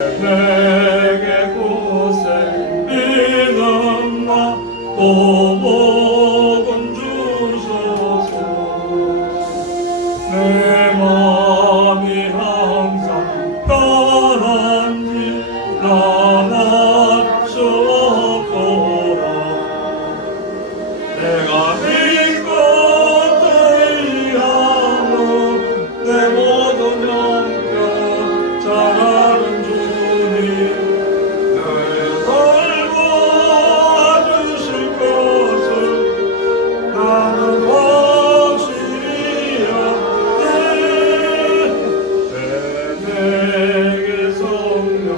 내게 곳에 믿음 낳고 복음 주소서. 내 맘이 항상 떠난지 나날 수 없도다. 내가 믿고 의지하며 내 모든 영광 잘하는 주님, 늘 돌보아주실 것을 나는 확실히 아네. 내게 성령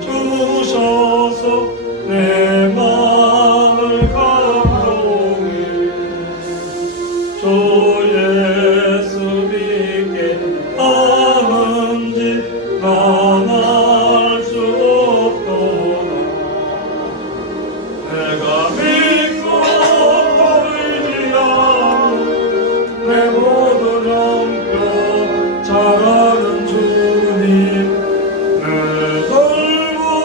주셔서 내 마음을 감동해 주 예수 믿게 하는지 난 알 수 없도다. 내가 믿고 의지하며 내 모든 영광 잘하는 주님, 늘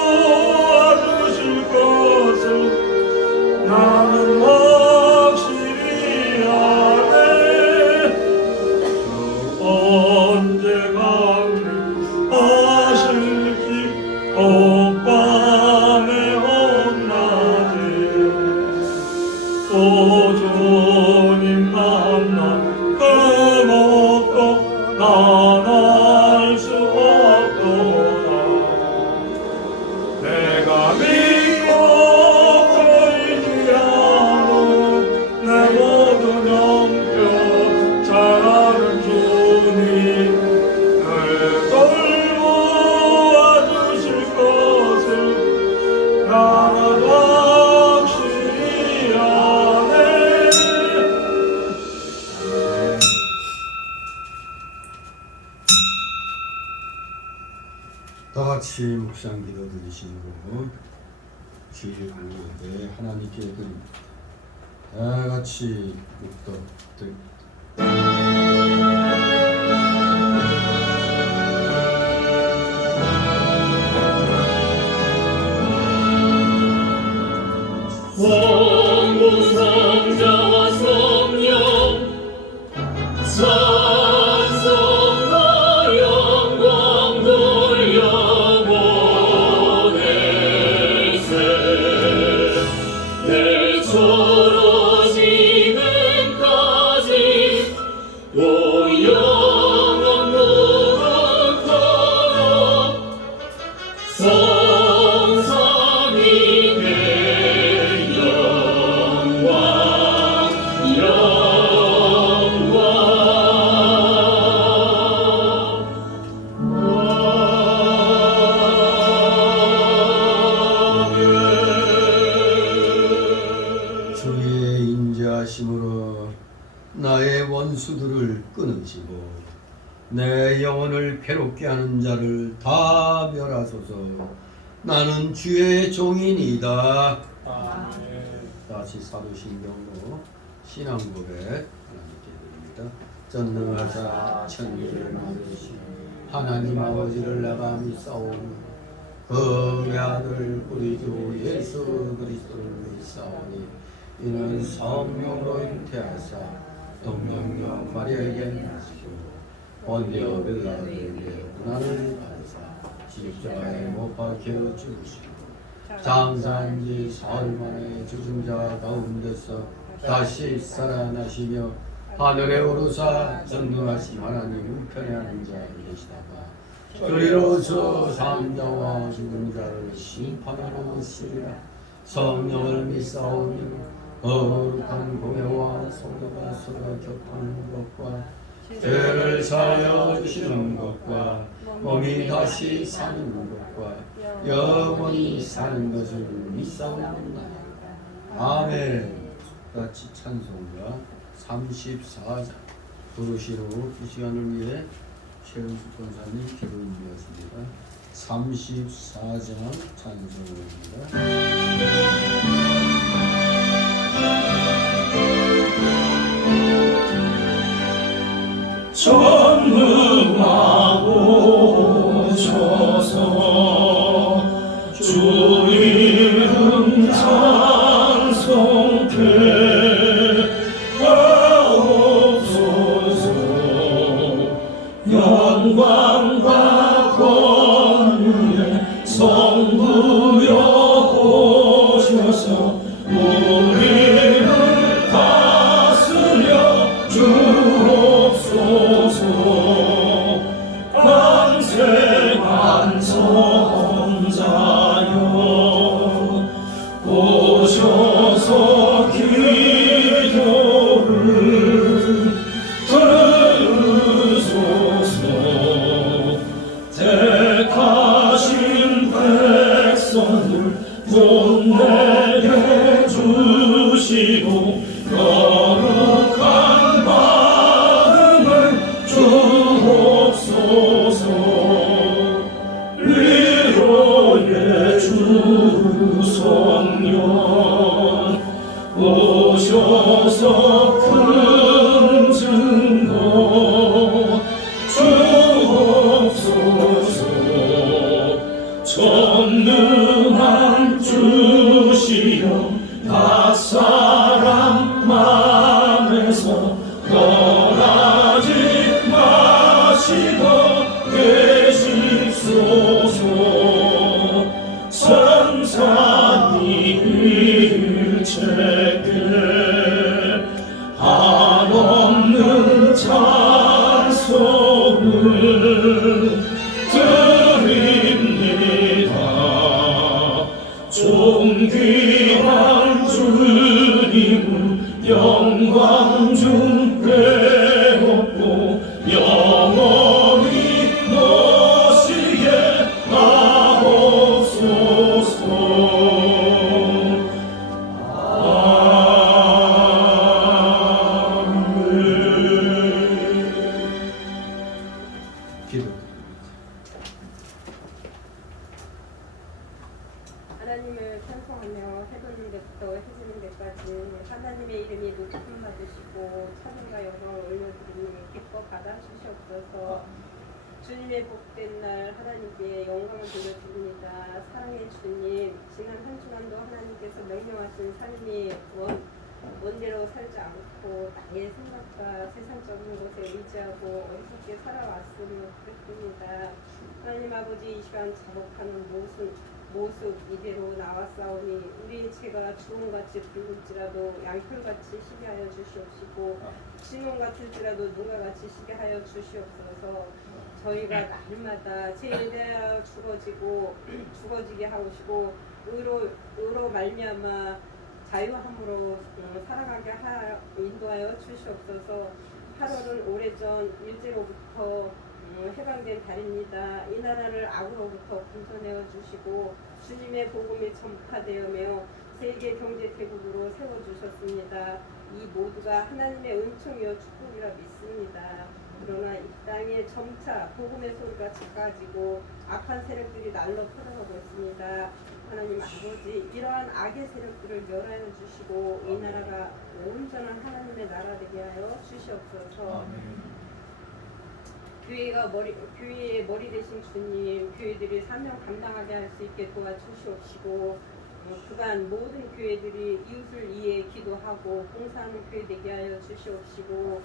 돌보아주실 것을 나는 확실히 아네. 주 언제 강림하실지 옥밤에 온낮에 또 주님 만나 금없고 난 알 수 없도다. 내가 믿고 의지하며 내 모든 영광 잘하는 주님, 늘 돌보아주실 것을 나는 확실히 아네. 다 같이 묵상 기도 드리시므로 주일 강요에 하나님께 드립니다. 다 같이 묵도 드립니다. 성부 성자와 성령 찬송과 영광 돌려보낼세. 대초로 지금까지 또 영원 무릇하며 성삼위의 영광 주의 인자하심으로 나의 원수들을 끊으시고 내 영혼을 괴롭게 하는 자를 다 멸하소서. 나는 주의 종이니이다. 다시 사도신경으로 신앙고백 하나님께 드립니다. 전능하사 천지를 만드신 하나님 아버지를 내가 믿사오니 그 아들 우리 주 예수 그리스도를 믿사오니 이는 성령으로 잉태하사 동정녀 마리아에게 나시고 본디오 빌라도에게 고난을 받으사 십자가에 못 박혀 죽으시고 장사한 지 사흘 만에 죽은 자 가운데서 다시 살아나시며 하늘에 오르사 전능하신 하나님 우편에 앉아 계시다가 그리로서 산자와 죽은 자를 심판하러 오시리라. 성령을 믿사오니 거룩한 공회와 성도가 서로 격하는 것과 죄를 사하여 주시는 것과 몸이 다시 사는 것과 영원히 사는 것을 믿사옵나이다. 아멘. 같이 찬송가 34장 부르시로 이 시간을 위해 최은숙 권사님 기도를 드렸습니다. 34장 찬송입니다. 전능하고 조선 주님 찬송케 하옵소서. 영광과 권위의 성부여 오셔서 우리를 다스려 주옵소서. 관세한 선자여 오셔서 기도를 들으소서. 택하신 백성들 본내게 주시고 거룩한 마음을 주옵소서. 위로의 주 성령 오셔서 큰 증거 주옵소서. 전능한 주시여 각 사람 맘에서 떠나지 마시고 계십소서. 성산이 일체께 한없는 찬송을 드립니다. 존귀한 주님을 영광 중 배웠고 영원히 모시게 하옵소서. 기도드립니다. 하나님을 찬송하며 해돋는 데부터 해지는 데까지 하나님의 이름이 높임 받으시고 찬양과 영광을 올려드리니 기뻐 받아 주시옵소서. 주님의 복된 날 하나님께 영광을 돌려드립니다. 사랑의 주님, 지난 한 주간도 하나님께서 명령하신 삶이 원대로 살지 않고 나의 생각과 세상적인 것에 의지하고 어리석게 살아왔음을 그랬습니다. 하나님 아버지, 이 시간 자복하는 모습 이대로 나왔사오니 우리의 죄가 주홍같이 붉을지라도 양털같이 시게 하여 주시옵시고 진홍 같을지라도 눈과같이 시게 하여 주시옵소서. 저희가 날마다 죄에 대하여 죽어지게 하시고 의로 말미암아 자유함으로 살아가게 인도하여 주시옵소서. 8월은 오래전 일제로부터 해방된 달입니다. 이 나라를 악으로부터 건져내어 주시고 주님의 복음이 전파되어며 세계 경제 대국으로 세워주셨습니다. 이 모두가 하나님의 은총이요 축복이라 믿습니다. 그러나 이 땅에 점차 복음의 소리가 작아지고 악한 세력들이 날로 퍼져가고 있습니다. 하나님 아버지, 이러한 악의 세력들을 멸하여 주시고 이 나라가 온전한 하나님의 나라 되게 하여 주시옵소서. 교회의 머리 되신 주님, 교회들이 사명 감당하게 할 수 있게 도와주시옵시고 그간 모든 교회들이 이웃을 위해 기도하고 봉사하는 교회 되게 하여 주시옵시고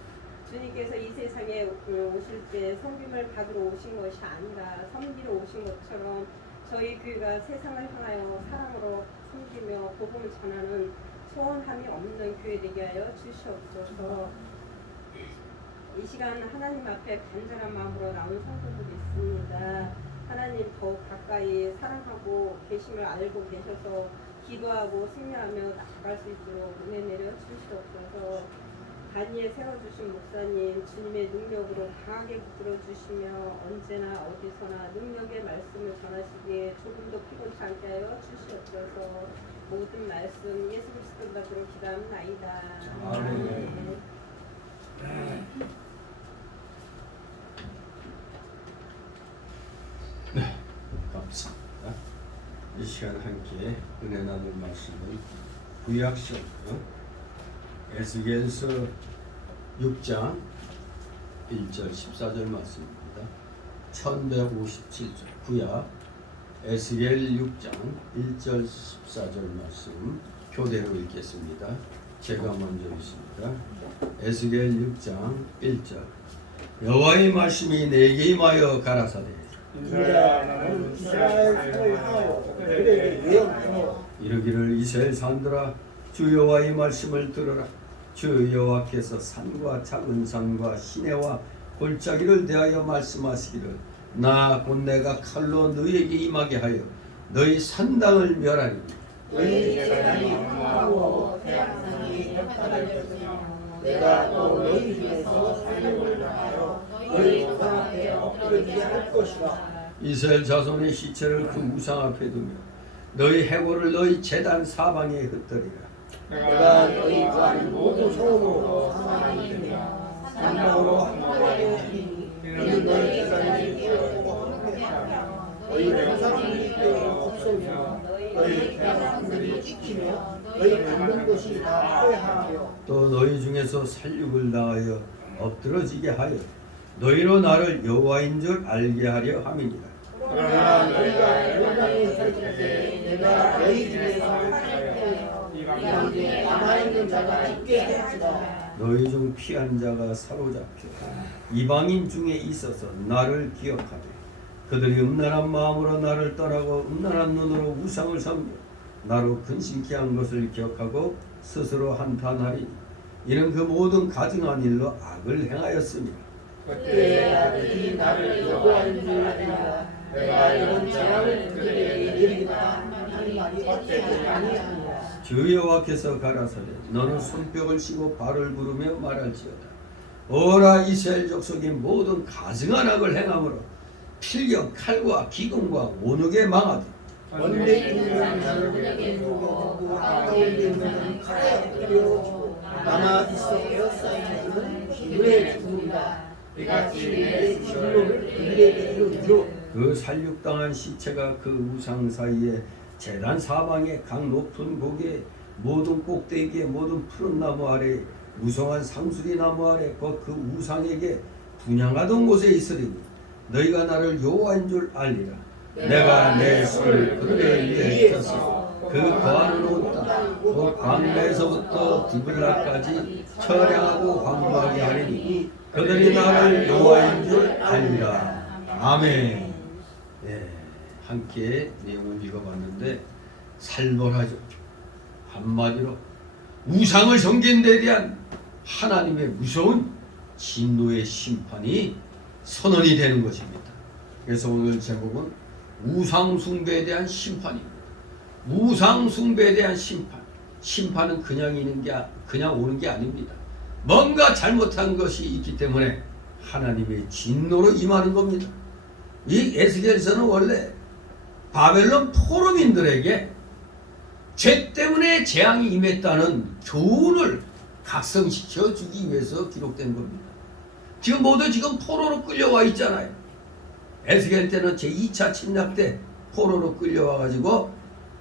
주님께서 이 세상에 오실 때 섬김을 받으러 오신 것이 아니라 섬기러 오신 것처럼 저희 교회가 세상을 향하여 사랑으로 섬기며 복음을 전하는 소원함이 없는 교회 되게 하여 주시옵소서. 이 시간 하나님 앞에 간절한 마음으로 나온 성도들이 있습니다. 하나님 더욱 가까이 사랑하고 계심을 알고 계셔서 기도하고 승리하며 나아갈 수 있도록 은혜 내려 주시옵소서. 단위에 세워주신 목사님, 주님의 능력으로 강하게 붙들어 주시며 언제나 어디서나 능력의 말씀을 전하시기에 조금도 피곤치 않게 하여 주시옵소서. 모든 말씀 예수 그리스도 받으러 기도합나이다. 아멘. 네, 감사합니다. 이 시간 함께 은혜 나눌 말씀은 구약성 에스겔서 6장 1절 14절 말씀입니다. 1157절 구약 에스겔 6장 1절 14절 말씀 교대로 읽겠습니다. 제가 먼저 읽습니다. 에스겔 6장 1절 여호와의 말씀이 내게 임하여 가라사대 나는 이스라엘 산을 향하여 그들에게 예언하여 이르기를 이스라엘 산들아 주 여호와의 말씀을 들으라. 주 여호와께서 산과 작은 산과 시내와 골짜기를 대하여 말씀하시기를 나 곧 내가 칼로 너희에게 임하게 하여 너희 산당을 멸하리니 너희 재단이 황하고 태양상이 햇바닥을 뜨며 내가 또 너희 중에서 살림을 당하여 너희 우상 앞에 엎드리게 할 것이라. 이스라엘 자손의 시체를 그 우상 앞에 두며 너희 해골을 너희 제단 사방에 흩뜨리라. 내가 너희 구하는 모든 소음으로 사망이 되며 산당으로 항복하게 하니 이는 너희 재단이 깨어지고 황폐하며 너희 우상이 깨어 없으며 너희 태양상들이 지키며 너희 만든 것이 다 회하며 또 너희 중에서 살육을 당하여 엎드러지게 하여 너희로 나를 여호와인 줄 알게 하려 함이니라. 그러나 너희가 요단에 설 때 내가 너희 중에서 살펴여 이 가운데 남아있는 자가 있게 할지라. 너희 중 피한 자가 사로잡혀 이방인 중에 있어서 나를 기억하되 그들이 음란한 마음으로 나를 떠나고 음란한 눈으로 우상을 섬겨 나로 근심케 한 것을 기억하고 스스로 한탄하리니 이는 그 모든 가증한 일로 악을 행하였습니다. 그때 아들이 나를 여호와인 줄 알리라. 내가 이런 재앙을 그들에게 내리겠다 하는 말이 어때도 아니하니라. 주 여호와께서 가라사대 너는 손뼉을 치고 발을 부르며 말할지어다. 오라 이스라엘 족속이 모든 가증한 악을 행함으로 필경 칼과 기근과 온역에 망하되 원대 있는 자를 부르고 가까운 데 있는 칼에 엎드려지고 남아 있어 에어싸인 자는 기근에 죽으리라. 이같이 내 진노를 그들에게 이루리로. 그 살육당한 시체가 그 우상 사이에 제단 사방에 각 높은 고개 모든 꼭대기에 모든 푸른 나무 아래 무성한 상수리 나무 아래 곧 그 우상에게 분향하던 곳에 있으리니 너희가 나를 여호와인 줄 알리라. 내가 내 손을 그들에 위에 펴서 그 거하는 온 광야에서부터 디블라까지 처량하고 황무하게 하리니 그들이 나를 여호와인 줄 알리라. 아멘. 네, 함께 내용을 읽어봤는데 살벌하죠. 한마디로 우상을 섬긴 데 대한 하나님의 무서운 진노의 심판이 선언이 되는 것입니다. 그래서 오늘 제목은 우상 숭배에 대한 심판입니다. 우상 숭배에 대한 심판. 심판은 그냥 오는 게 아닙니다. 뭔가 잘못한 것이 있기 때문에 하나님의 진노로 임하는 겁니다. 이 에스겔서는 원래 바벨론 포로민들에게 죄 때문에 재앙이 임했다는 교훈을 각성시켜 주기 위해서 기록된 겁니다. 지금 모두 지금 포로로 끌려와 있잖아요. 에스겔 때는 제2차 침략 때 포로로 끌려와 가지고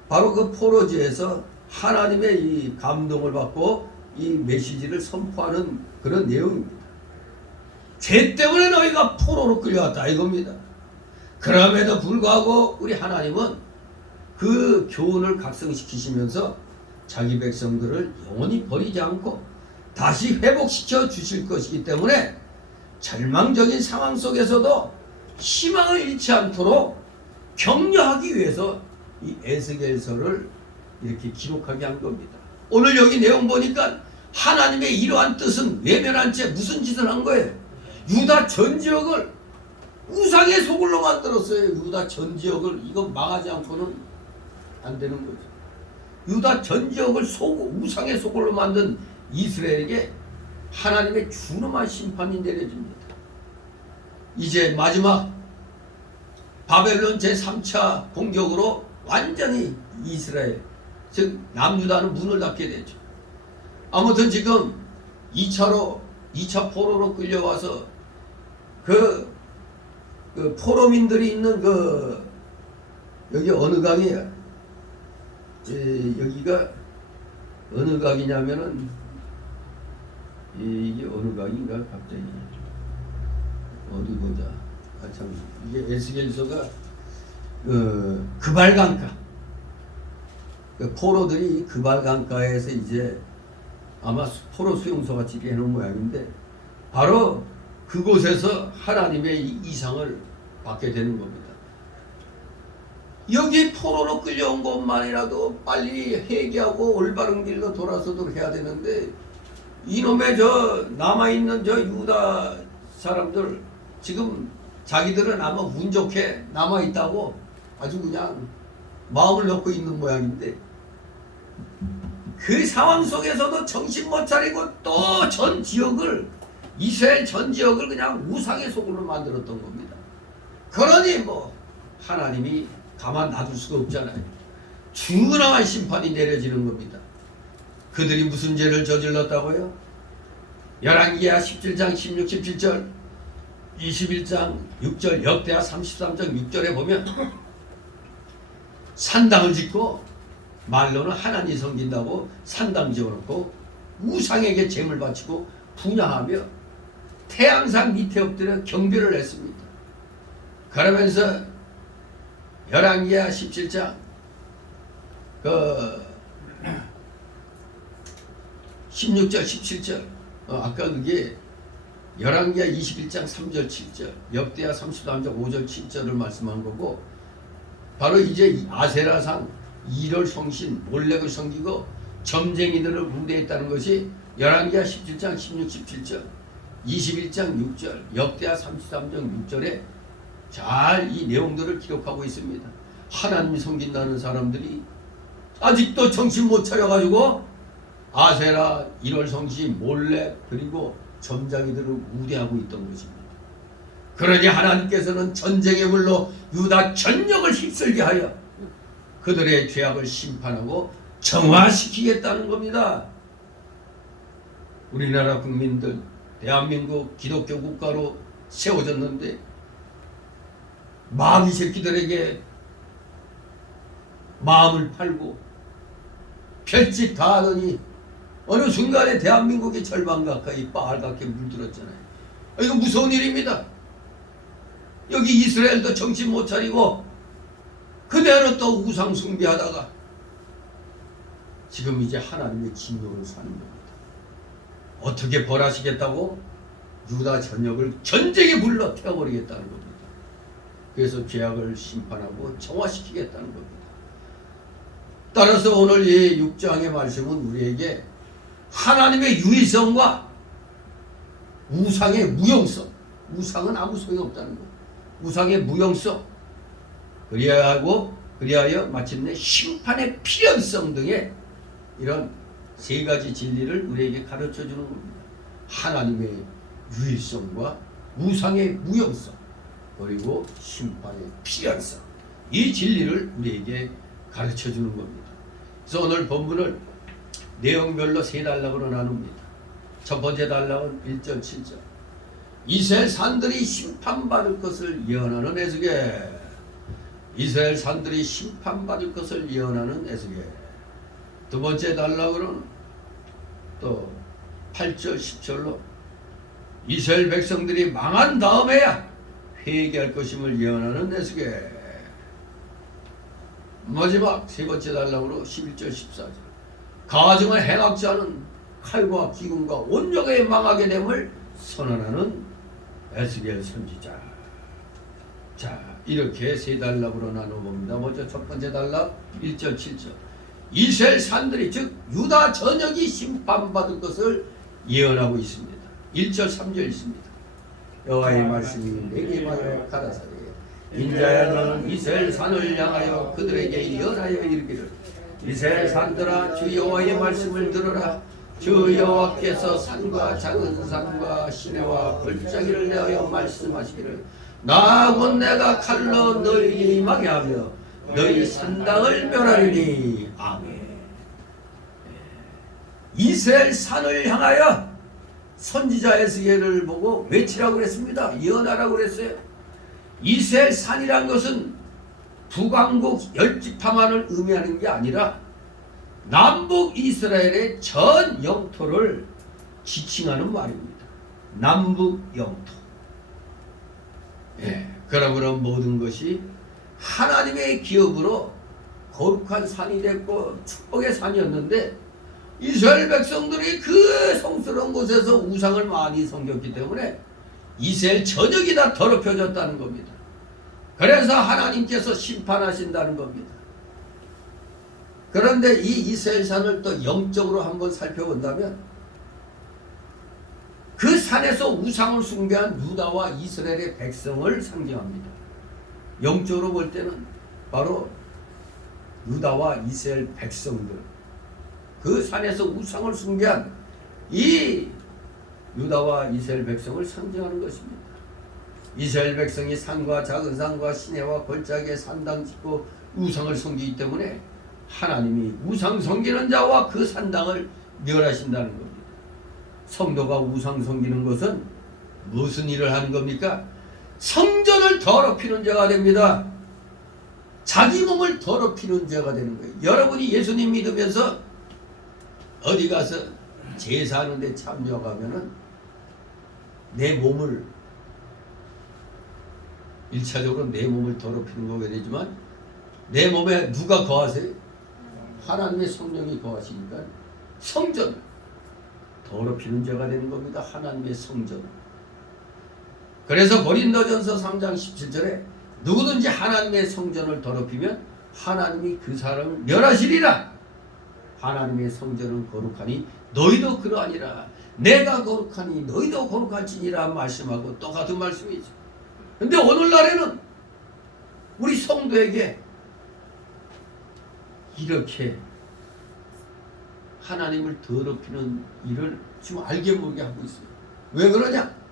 바로 그 포로지에서 하나님의 이 감동을 받고 이 메시지를 선포하는 그런 내용입니다. 죄 때문에 너희가 포로로 끌려왔다 이겁니다. 그럼에도 불구하고 우리 하나님은 그 교훈을 각성시키시면서 자기 백성들을 영원히 버리지 않고 다시 회복시켜 주실 것이기 때문에 절망적인 상황 속에서도 희망을 잃지 않도록 격려하기 위해서 이 에스겔서를 이렇게 기록하게 한 겁니다. 오늘 여기 내용 보니까 하나님의 이러한 뜻은 외면한 채 무슨 짓을 한 거예요? 유다 전 지역을 우상의 소굴로 만들었어요. 유다 전 지역을 이거 망하지 않고는 안 되는 거죠. 유다 전 지역을 우상의 소굴로 만든 이스라엘에게 하나님의 준엄한 심판이 내려집니다. 이제 마지막 바벨론 제3차 공격으로 완전히 이스라엘 즉 남유다는 문을 닫게 되죠. 아무튼 지금 2차 포로로 끌려와서 그 포로민들이 있는 여기 어느 강이에요? 여기가 어느 강이냐면은 이게 어느 강인가 갑자기. 어디 보자. 참 이게 에스겔서가 그발강가, 포로들이 그발강가에서 이제 아마 포로 수용소 같이 해놓은 모양인데 바로 그곳에서 하나님의 이상을 받게 되는 겁니다. 여기 포로로 끌려온 것만이라도 빨리 회개하고 올바른 길로 돌아서도록 해야 되는데 이놈의 저 남아있는 저 유다 사람들 지금 자기들은 아마 운 좋게 남아있다고 아주 그냥 마음을 놓고 있는 모양인데 그 상황 속에서도 정신 못 차리고 또 전 지역을 이스라엘 전 지역을 그냥 우상의 소굴로 만들었던 겁니다. 그러니 뭐 하나님이 가만 놔둘 수가 없잖아요. 중근한 심판이 내려지는 겁니다. 그들이 무슨 죄를 저질렀다고요? 열왕기하 17장 16, 17절 21장 6절 역대하 33장 6절에 보면 산당을 짓고 말로는 하나님 섬긴다고 산당 지어놓고 우상에게 제물 바치고 분양하며 태양상 밑에 엎드려 경배를 했습니다. 그러면서 열왕기하 17장 16절 17절 아까 그게 열왕기하 21장 3절 7절 역대하 33장 5절 7절을 말씀한 거고 바로 이제 아세라상 일월 성신 몰렉을 섬기고 점쟁이들을 우대했다는 것이 열왕기하 17장 16, 17절 21장 6절 역대하 33장 6절에 잘 이 내용들을 기록하고 있습니다. 하나님 섬긴다는 사람들이 아직도 정신 못 차려가지고 아세라, 일월 성신, 몰렉 그리고 점쟁이들을 우대하고 있던 것입니다. 그러니 하나님께서는 전쟁의 물로 유다 전역을 휩쓸게 하여 그들의 죄악을 심판하고 정화시키겠다는 겁니다. 우리나라 국민들 대한민국 기독교 국가로 세워졌는데 마귀 새끼들에게 마음을 팔고 별짓 다 하더니 어느 순간에 대한민국의 절반 가까이 빨갛게 물들었잖아요. 이거 무서운 일입니다. 여기 이스라엘도 정신 못 차리고 그대로 또 우상 숭배하다가 지금 이제 하나님의 진노를 사는 겁니다. 어떻게 벌하시겠다고? 유다 전역을 전쟁에 불러 태워버리겠다는 겁니다. 그래서 죄악을 심판하고 정화시키겠다는 겁니다. 따라서 오늘 이 6장의 말씀은 우리에게 하나님의 유일성과 우상의 무용성, 우상은 아무 소용이 없다는 것, 우상의 무용성, 그리하여 마침내 심판의 필연성 등의 이런 세 가지 진리를 우리에게 가르쳐 주는 겁니다. 하나님의 유일성과 우상의 무용성 그리고 심판의 필연성, 이 진리를 우리에게 가르쳐 주는 겁니다. 그래서 오늘 본문을 내용별로 세 단락으로 나눕니다. 첫 번째 단락은 1절 7절 이스라엘 산들이 심판받을 것을 예언하는 에스겔, 이스라엘 산들이 심판받을 것을 예언하는 에스겔. 두 번째 단락으로는 또 8절 10절로 이스라엘 백성들이 망한 다음에야 회개할 것임을 예언하는 에스겔. 마지막 세 번째 단락으로 11절 14절 가증을 행악지 않은 칼과 기근과 온역에 망하게 됨을 선언하는 에스겔 선지자. 자, 이렇게 세 단락으로 나눠봅니다. 먼저 첫 번째 단락 1절 7절 이스라엘 산들이 즉 유다 전역이 심판받을 것을 예언하고 있습니다. 1절 3절 있습니다. 여호와의 말씀이 내게 임하여 가라사대 인자야 너는 이스라엘 산을 향하여 그들에게 예언하여 이르기를 이스라엘 산들아 주 여호와의 말씀을 들으라. 주 여호와께서 산과 작은 산과 시내와 골짜기를 내어 말씀하시기를 나 곧 내가 칼로 너희에게 임하게 하며 너희 산당을 멸하리니. 아멘. 이스라엘 산을 향하여 선지자 에스겔을 보고 외치라고 그랬습니다. 예언하라고 그랬어요. 이스라엘 산이란 것은 북왕국 10지파만을 의미하는 게 아니라 남북 이스라엘의 전 영토를 지칭하는 말입니다. 남북 영토. 그러므로 모든 것이 하나님의 기업으로 거룩한 산이 됐고 축복의 산이었는데 이스라엘 백성들이 그 성스러운 곳에서 우상을 많이 섬겼기 때문에 이스라엘 전역이 다 더럽혀졌다는 겁니다. 그래서 하나님께서 심판하신다는 겁니다. 그런데 이 이스라엘 산을 또 영적으로 한번 살펴본다면 그 산에서 우상을 숭배한 유다와 이스라엘의 백성을 상징합니다. 영적으로 볼 때는 바로 유다와 이스라엘 백성들, 그 산에서 우상을 숭배한 이 유다와 이스라엘 백성을 상징하는 것입니다. 이스라엘 백성이 산과 작은 산과 시내와 골짜기에 산당 짓고 우상을 섬기기 때문에 하나님이 우상 섬기는 자와 그 산당을 멸하신다는 겁니다. 성도가 우상 섬기는 것은 무슨 일을 하는 겁니까? 성전을 더럽히는 죄가 됩니다. 자기 몸을 더럽히는 죄가 되는 거예요. 여러분이 예수님 믿으면서 어디 가서 제사하는데 참여하면은 내 몸을 1차적으로 내 몸을 더럽히는 거게 되지만 내 몸에 누가 거하세요? 하나님의 성령이 거하시니까 성전 더럽히는 죄가 되는 겁니다. 하나님의 성전. 그래서 고린도전서 3장 17절에 누구든지 하나님의 성전을 더럽히면 하나님이 그 사람을 멸하시리라. 하나님의 성전은 거룩하니 너희도 그러하니라. 내가 거룩하니 너희도 거룩할지니라 말씀하고 똑같은 말씀이죠. 근데 오늘날에는 우리 성도에게 이렇게 하나님을 더럽히는 일을 지금 알게 모르게 하고 있어요. 왜 그러냐?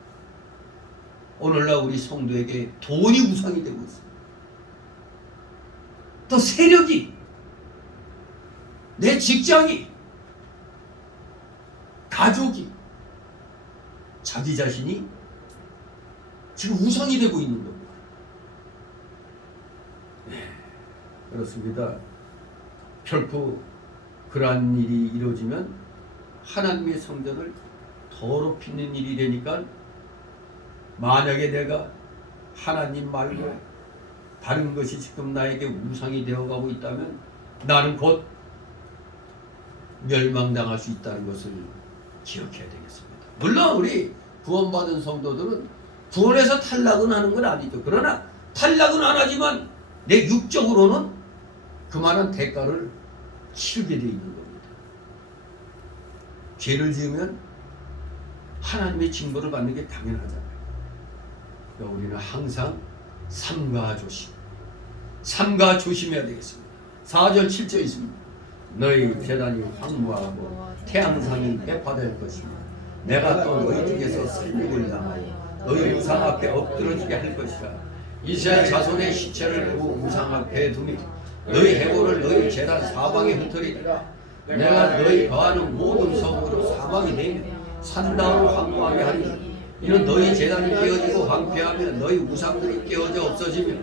오늘날 우리 성도에게 돈이 우상이 되고 있어요. 또 세력이, 내 직장이, 가족이, 자기 자신이 지금 우상이 되고 있는 겁니다. 네, 그렇습니다. 결코 그러한 일이 이루어지면 하나님의 성전을 더럽히는 일이 되니까 만약에 내가 하나님 말고 다른 것이 지금 나에게 우상이 되어가고 있다면 나는 곧 멸망당할 수 있다는 것을 기억해야 되겠습니다. 물론 우리 구원받은 성도들은 구원에서 탈락은 하는 건 아니죠. 그러나 탈락은 안 하지만 내 육적으로는 그만한 대가를 치르게 되어 있는 겁니다. 죄를 지으면 하나님의 징벌을 받는 게 당연하잖아요. 그러니까 우리는 항상 삼가 조심해야 되겠습니다. 4절 7절 있습니다. 너희 제단이 황무하고 태양상이 배파될 것이며 내가 또 너희 중에서 살육을 당하여 너희 우상 앞에 엎드러지게 할 것이라. 이스라엘 자손의 시체를 그 우상 앞에 두며 너희 해골을 너희 제단 사방에 흩으리라. 내가 너희 거하는 모든 성으로 사방이 되며 산당으로 황무하게 하리니 이는 너희 제단이 깨어지고 황폐하며 너희 우상들이 깨어져 없어지며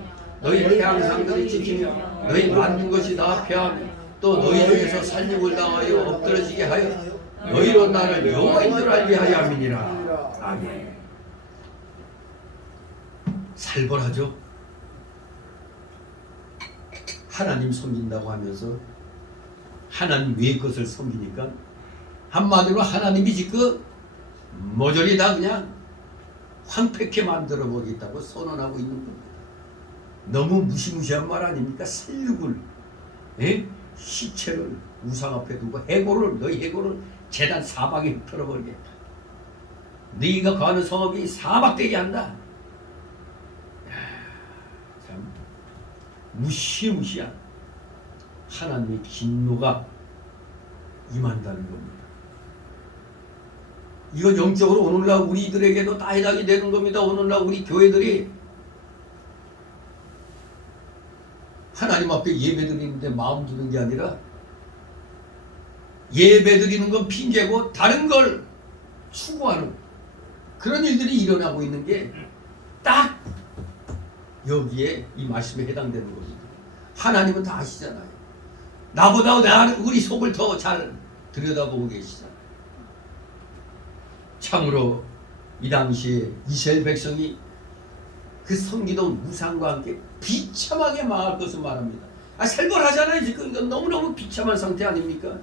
너희 태양상들이 지키며 너희 만든 것이 다 폐하며 또 너희 중에서 살육을 당하여 엎드러지게 하여 너희로 나를 여호와인 줄 알게 하려 함이니라. 아멘. 살벌하죠. 하나님 섬긴다고 하면서 하나님 외의 것을 섬기니까 한마디로 하나님이 지금 모조리 다 그냥 황폐케 만들어 보겠다고 선언하고 있는 겁니다. 너무 무시무시한 말 아닙니까? 살육을, 시체를 우상 앞에 두고 해골을, 너희 해골을 제단 사방에 흩어버리겠다. 네가 거하는 성읍이 사막되게 한다. 참 무시무시한 하나님의 진노가 임한다는 겁니다. 이건 영적으로 오늘날 우리들에게도 다 해당이 되는 겁니다. 오늘날 우리 교회들이 하나님 앞에 예배드리는데 마음 두는 게 아니라 예배드리는 건 핑계고 다른 걸 추구하는 그런 일들이 일어나고 있는 게 딱 여기에 이 말씀에 해당되는 겁니다. 하나님은 다 아시잖아요. 나보다 우리 속을 더 잘 들여다보고 계시잖아요. 참으로 이 당시에 이스라엘 백성이 그 섬기던 우상과 함께 비참하게 망할 것을 말합니다. 살벌하잖아요. 지금 이건 너무너무 비참한 상태 아닙니까?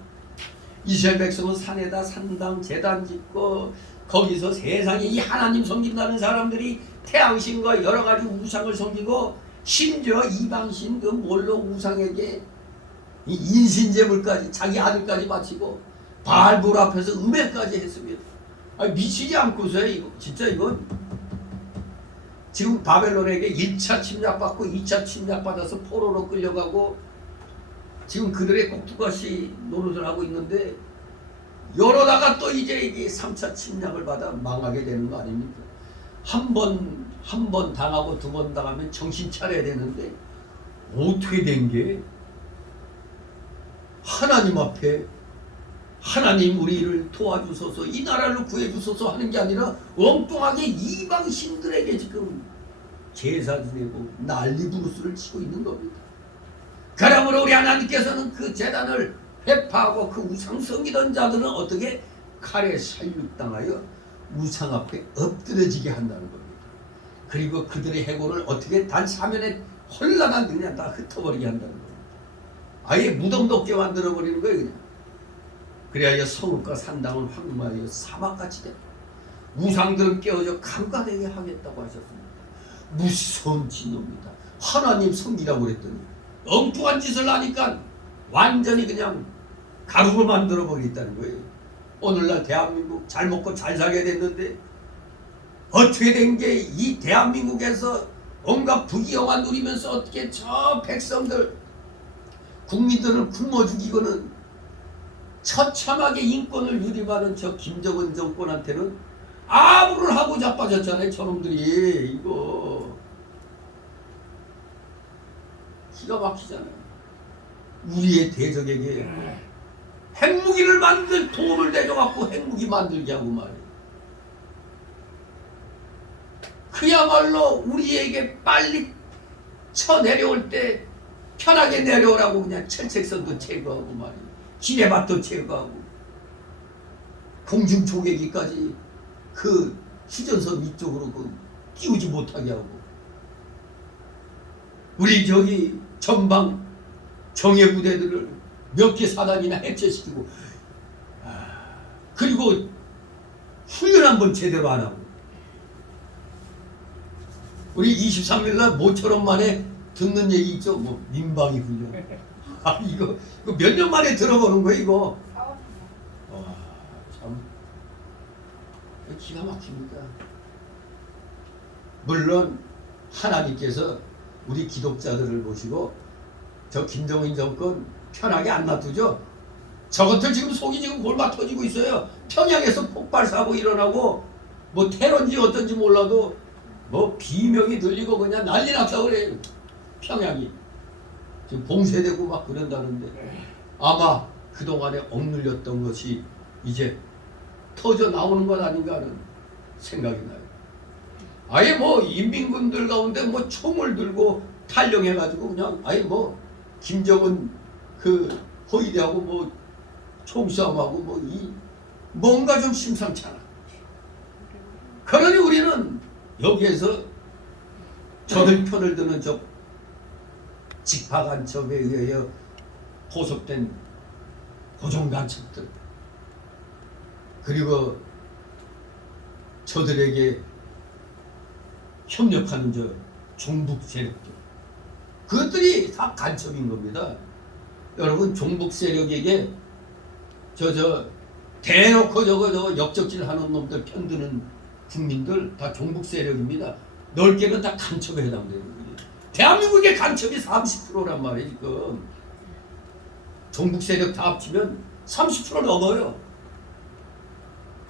이스라엘 백성은 산에다 산당 제단 짓고 거기서 세상에 이 하나님 섬긴다는 사람들이 태양신과 여러 가지 우상을 섬기고 심지어 이방신 그 몰로 우상에게 이 인신제물까지 자기 아들까지 바치고 바알불 앞에서 음해까지 했습니다. 미치지 않고서요. 이거 진짜 이건 지금 바벨론에게 1차 침략받고 2차 침략받아서 포로로 끌려가고 지금 그들의 꼭두가시 노릇을 하고 있는데 이러다가 또 이제 이게 3차 침략을 받아 망하게 되는 거 아닙니까? 한 번 당하고 두 번 당하면 정신 차려야 되는데 어떻게 된 게 하나님 앞에 하나님 우리를 도와주소서 이 나라를 구해주소서 하는 게 아니라 엉뚱하게 이방신들에게 지금 제사 지내고 난리 부르스를 치고 있는 겁니다. 그러므로 우리 하나님께서는 그 제단을 회파하고 그 우상 섬기던 자들은 어떻게 칼에 살육당하여 우상 앞에 엎드려지게 한다는 겁니다. 그리고 그들의 해골을 어떻게 단 사면에 헐라단 그냥 다 흩어버리게 한다는 겁니다. 아예 무덤도 없게 만들어버리는 거예요. 그냥. 그래야 성읍과 산당은 황무하여 사막같이 되고 우상들은 깨어져 감가되게 하겠다고 하셨습니다. 무서운 진노입니다. 하나님 섬기라고 그랬더니 엉뚱한 짓을 하니까 완전히 그냥 가루로 만들어버리겠다는 거예요. 오늘날 대한민국 잘 먹고 잘 살게 됐는데 어떻게 된 게 이 대한민국에서 온갖 부귀영화 누리면서 어떻게 저 백성들 국민들을 굶어 죽이고는 처참하게 인권을 유리받은 저 김정은 정권한테는 아부를 하고 자빠졌잖아요. 저놈들이 이거 기가 막히잖아요. 우리의 대적에게 핵무기를 만들 돈을 내줘갖고 핵무기 만들게 하고 말이에요. 그야말로 우리에게 빨리 쳐 내려올 때 편하게 내려오라고 그냥 철책선도 제거하고 말이에요. 기내밭도 제거하고 공중 조개기까지 그 휴전선 위쪽으로 그 띄우지 못하게 하고 우리 저기 전방 정예 부대들을 몇 개 사단이나 해체시키고 그리고 훈련 한번 제대로 안 하고 우리 23일날 모처럼 만에 듣는 얘기 있죠. 뭐 민방위 훈련. 이거 몇 년 만에 들어보는 거예요 이거. 참 기가 막힙니다. 물론 하나님께서 우리 기독자들을 보시고 저 김정은 정권 편하게 안 놔두죠. 저것들 지금 속이 지금 골마 터지고 있어요. 평양에서 폭발 사고 일어나고 뭐 테러인지 어떤지 몰라도 뭐 비명이 들리고 그냥 난리 났다 그래요. 평양이 지금 봉쇄되고 막 그런다는데 아마 그동안에 억눌렸던 것이 이제 터져 나오는 것 아닌가 하는 생각이 나요. 아예 뭐 인민군들 가운데 뭐 총을 들고 탈영해가지고 그냥 아예 뭐 김정은 그 호위대하고 뭐 총싸움하고 뭐 이 뭔가 좀 심상찮아. 그러니 우리는 여기에서 저들 편을 드는 저 직파간첩에 의하여 포섭된 고정간첩들 그리고 저들에게 협력하는 저 종북 세력들 그것들이 다 간첩인 겁니다. 여러분 종북 세력에게 대놓고 저거 역적질 하는 놈들 편드는 국민들 다 종북 세력입니다. 넓게는 다 간첩에 해당되는 거예요. 대한민국의 간첩이 30%란 말이에요. 지금 종북 세력 다 합치면 30% 넘어요.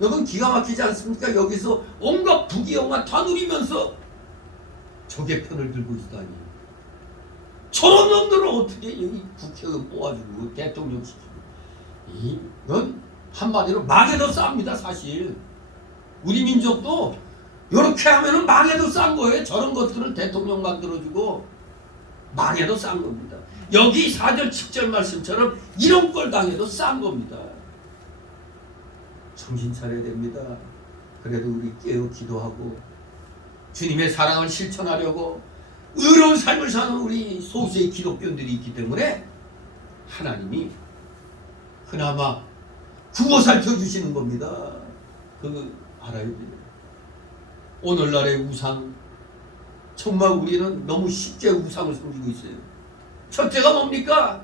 여러분 기가 막히지 않습니까? 여기서 온갖 부귀영화 다 누리면서 적의 편을 들고 있다니. 저런 놈들을 어떻게 여기 국회의원 뽑아주고 대통령 시키고 이건 한마디로 망에 더 쌉니다. 사실 우리 민족도 이렇게 하면은 망에 더 싼 거예요. 저런 것들을 대통령 만들어주고 망에 더 싼 겁니다. 여기 4절 7절 말씀처럼 이런 걸 당해도 싼 겁니다. 정신 차려야 됩니다. 그래도 우리 깨어 기도하고 주님의 사랑을 실천하려고 의로운 삶을 사는 우리 소수의 기독교인들이 있기 때문에 하나님이 그나마 구워 살펴주시는 겁니다. 그거 알아야 돼요. 오늘날의 우상, 정말 우리는 너무 쉽게 우상을 섬기고 있어요. 첫째가 뭡니까?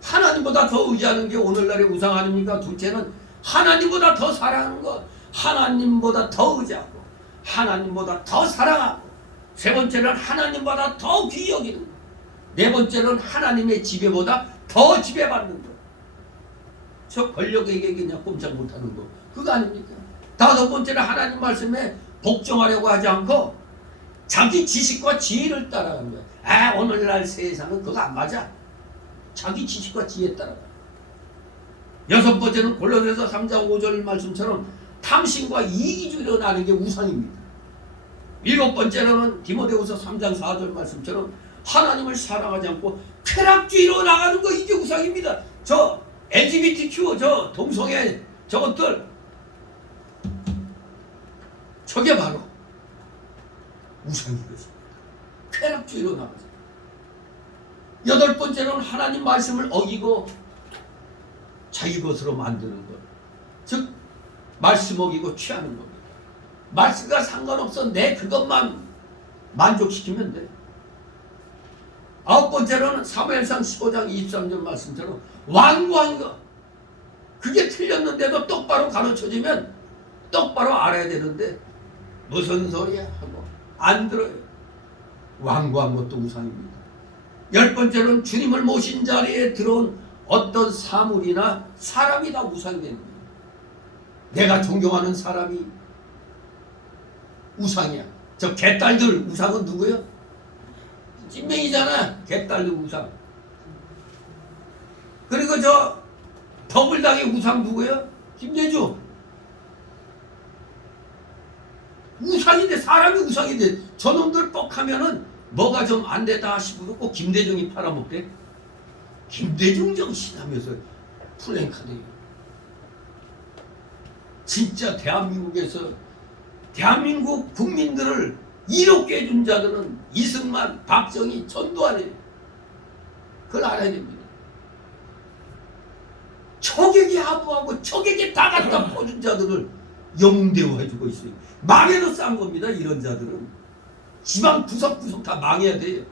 하나님보다 더 의지하는 게 오늘날의 우상 아닙니까? 둘째는 하나님보다 더 사랑하는 것, 하나님보다 더 의지하고 하나님보다 더 사랑하고, 세 번째는 하나님보다 더 귀히 여기는 것, 네 번째는 하나님의 지배보다 더 지배받는 것. 저 권력에게 그냥 꼼짝 못하는 거, 그거 아닙니까? 다섯 번째는 하나님 말씀에 복종하려고 하지 않고 자기 지식과 지혜를 따라가는 거야. 아, 오늘날 세상은 그거 안 맞아. 자기 지식과 지혜에 따라가. 여섯 번째는 골로새서 3장 5절 말씀처럼 탐심과 이기주의로 나는 게 우상입니다. 일곱 번째로는 디모데후서 3장 4절 말씀처럼 하나님을 사랑하지 않고 쾌락주의로 나가는 거, 이게 우상입니다. 저 LGBTQ, 저 동성애 저것들, 저게 바로 우상인 것입니다. 쾌락주의로 나가서. 여덟 번째로는 하나님 말씀을 어기고 자기 것으로 만드는 것, 즉 말씀 어기고 취하는 겁니다. 말씀과 상관없어 내 그것만 만족시키면 돼. 아홉 번째로는 사무엘상 15장 23절 말씀처럼 완고한 것, 그게 틀렸는데도 똑바로 가르쳐지면 똑바로 알아야 되는데 무슨 소리야 하고 안 들어요. 완고한 것도 우상입니다. 열 번째로는 주님을 모신 자리에 들어온 어떤 사물이나 사람이 다 우상이 되는 거예요. 내가 존경하는 사람이 우상이야. 저 개딸들 우상은 누구예요? 찐맹이잖아. 개딸들 우상. 그리고 저 더블당의 우상 누구예요? 김대중. 우상인데, 사람이 우상인데 저놈들 뻑하면은 뭐가 좀 안 됐다 싶어도 꼭 김대중이 팔아먹대. 김대중 정신하면서 플랜카드예요. 진짜 대한민국에서 대한민국 국민들을 이롭게 해준 자들은 이승만, 박정희, 전두환이에요. 그걸 알아야 됩니다. 적에게 하부하고 적에게 다 갖다 퍼준 자들을 영웅대우해주고 있어요. 망해도 싼 겁니다. 이런 자들은 지방 구석구석 다 망해야 돼요.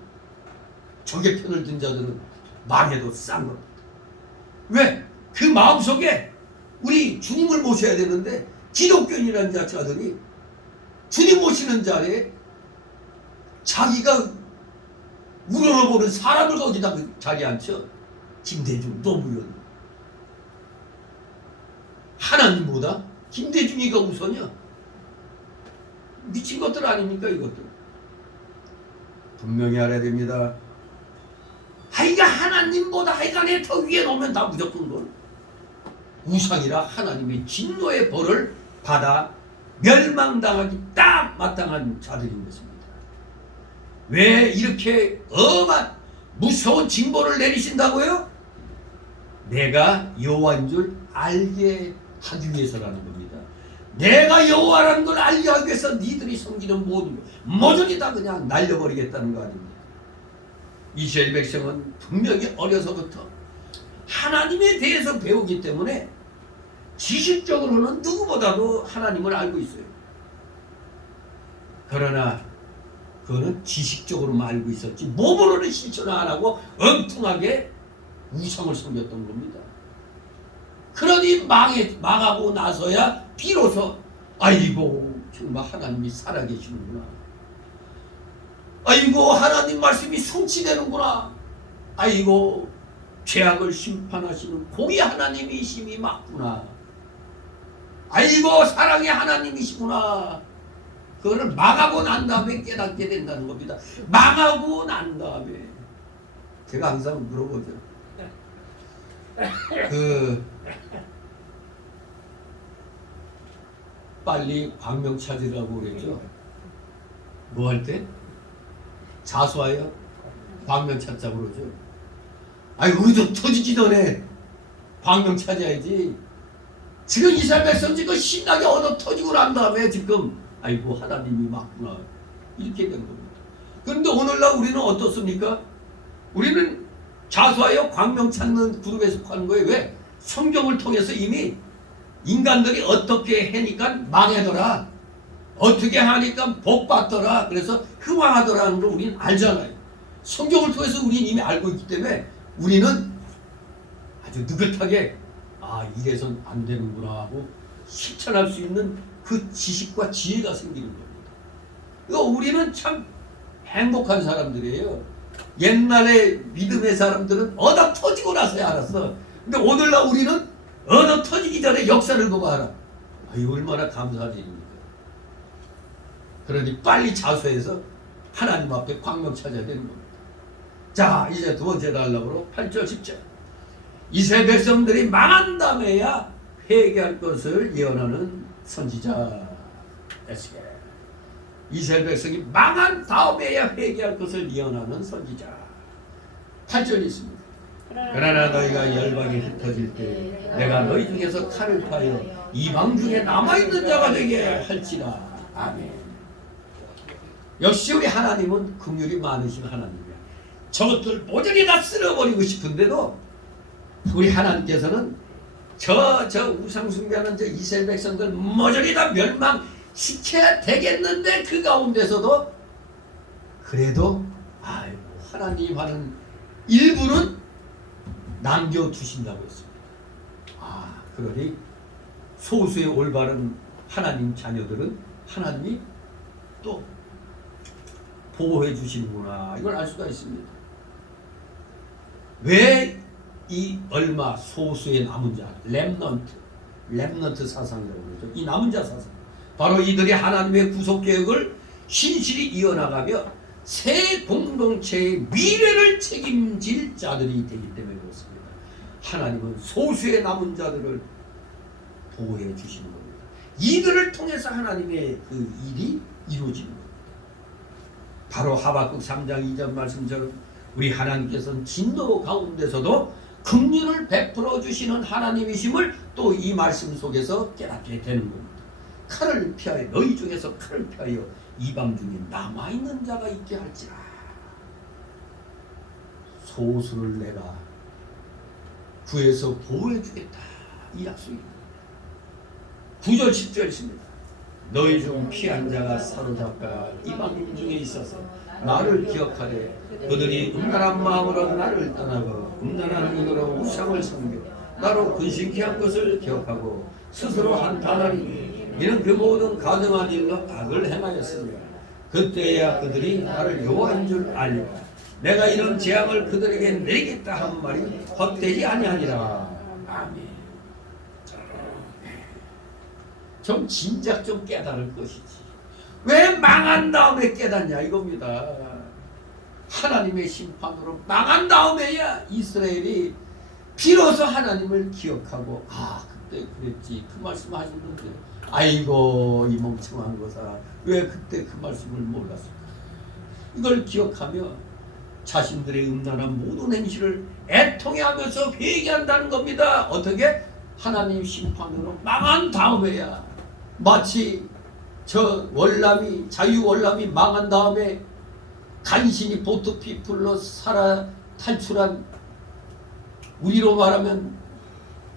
적의 편을 든 자들은 망해도 싼 겁니다. 왜? 그 마음속에 우리 주님을 모셔야 되는데 기독교인이라는 자들이 주님 모시는 자리에 자기가 우러러보는 사람을 거기다 그 자리에 앉혀. 김대중 노무현. 하나님보다 김대중이가 우선이야. 미친 것들 아닙니까 이것들. 분명히 알아야 됩니다. 하여가 하나님보다 하여간에 더 위에 놓으면 다 무조건 걸 우상이라 하나님의 진노의 벌을 받아 멸망당하기 딱 마땅한 자들인 것입니다. 왜 이렇게 엄한 무서운 징벌을 내리신다고요? 내가 여호와인 줄 알게 하기 위해서라는 겁니다. 내가 여호와라는 걸 알게 하기 위해서 니들이 섬기는 모든 것 모조리 다 그냥 날려버리겠다는 거 아닙니까? 이스라엘 백성은 분명히 어려서부터 하나님에 대해서 배우기 때문에 지식적으로는 누구보다도 하나님을 알고 있어요. 그러나 그거는 지식적으로만 알고 있었지 몸으로는 실천을 안 하고 엉뚱하게 우상을 섬겼던 겁니다. 그러니 망하고 나서야 비로소 아이고 정말 하나님이 살아계시는구나. 아이고 하나님 말씀이 성취되는구나. 아이고 죄악을 심판하시는 공의 하나님이심이 맞구나. 아이고 사랑의 하나님이시구나. 그거를 망하고 난 다음에 깨닫게 된다는 겁니다. 망하고 난 다음에. 제가 항상 물어보죠. 빨리 광명 찾으라고 그랬죠. 뭐 할 때? 자수하여 광명 찾자고 그러죠. 아니 우리도 터지기 전에 광명 찾아야지. 지금 이스라엘 백성 지금 신나게 얻어 터지고 난 다음에 지금 아이고 하나님이 맞구나 이렇게 된 겁니다. 그런데 오늘날 우리는 어떻습니까? 우리는 자수하여 광명 찾는 그룹에 속하는 거예요. 왜? 성경을 통해서 이미 인간들이 어떻게 하니까 망하더라, 어떻게 하니까 복 받더라, 그래서 흥황하더라는 걸 우리는 알잖아요. 성경을 통해서 우리는 이미 알고 있기 때문에 우리는 아주 느긋하게 이래선 안 되는구나 하고 실천할 수 있는 그 지식과 지혜가 생기는 겁니다. 우리는 참 행복한 사람들이에요. 옛날에 믿음의 사람들은 얻어 터지고 나서야 알았어. 근데 오늘날 우리는 얻어 터지기 전에 역사를 보고 알아. 이거 얼마나 감사한 일입니까? 그러니 빨리 자수해서 하나님 앞에 광명 찾아야 되는 겁니다. 자, 이제 두 번째 단락으로 8절 10절. 이스라엘 백성들이 망한 다음에야 회개할 것을 예언하는 선지자. 이스라엘 백성이 망한 다음에야 회개할 것을 예언하는 선지자. 8절이 있습니다. 그러나 너희가 열방이 흩어질 때 내가 너희 중에서 칼을 파여 이방 중에 남아있는 자가 되게 할지라. 아멘. 역시 우리 하나님은 긍휼이 많으신 하나님이야. 저것들 모조리 다 쓸어버리고 싶은데도 우리 하나님께서는 저 우상숭배하는 저 이스라엘 백성들 모조리 다 멸망시켜야 되겠는데 그 가운데서도 그래도 하나님 하는 일부는 남겨두신다고 했습니다. 그러니 소수의 올바른 하나님 자녀들은 하나님이 또 보호해 주시는구나, 이걸 알 수가 있습니다. 왜 이 얼마 소수의 남은 자, 렘넌트 사상이라고 그러죠. 이 남은 자 사상, 바로 이들이 하나님의 구속 계획을 신실히 이어나가며 새 공동체의 미래를 책임질 자들이 되기 때문에 그렇습니다. 하나님은 소수의 남은 자들을 보호해 주시는 겁니다. 이들을 통해서 하나님의 그 일이 이루어지는 겁니다. 바로 하박국 3장 2절 말씀처럼 우리 하나님께서는 진노 가운데서도 긍휼을 베풀어 주시는 하나님이심을 또 이 말씀 속에서 깨닫게 되는 겁니다. 칼을 피하여 너희 중에서 칼을 피하여 이방 중에 남아있는 자가 있게 할지라. 소수를 내가 구해서 보호해 주겠다, 이 약속입니다. 9절 10절 있습니다. 너희 중 피한 자가 사로잡혀 이방 중에 있어서 나를 기억하되 그들이 음란한 마음으로 나를 떠나고 음란한 눈으로 우상을 섬겨 나로 근심케 한 것을 기억하고 스스로 한탄하니 이는 그 모든 가증한 일로 악을 행하였으며 그때야 그들이 나를 여호와인 줄 알리라. 내가 이런 재앙을 그들에게 내리겠다 한 말이 헛되지 아니하니라. 아멘. 좀 진작 좀 깨달을 것이지. 왜 망한 다음에 깨닫냐 이겁니다. 하나님의 심판으로 망한 다음에야 이스라엘이 비로소 하나님을 기억하고 그때 그랬지, 그 말씀 하시는데 아이고 이 멍청한 거사, 왜 그때 그 말씀을 몰랐을까. 이걸 기억하며 자신들의 음란한 모든 행실을 애통해하면서 회개한다는 겁니다. 어떻게? 하나님 심판으로 망한 다음에야. 마치 저 월남이, 자유 월남이 망한 다음에 간신히 보트피플로 살아 탈출한, 우리로 말하면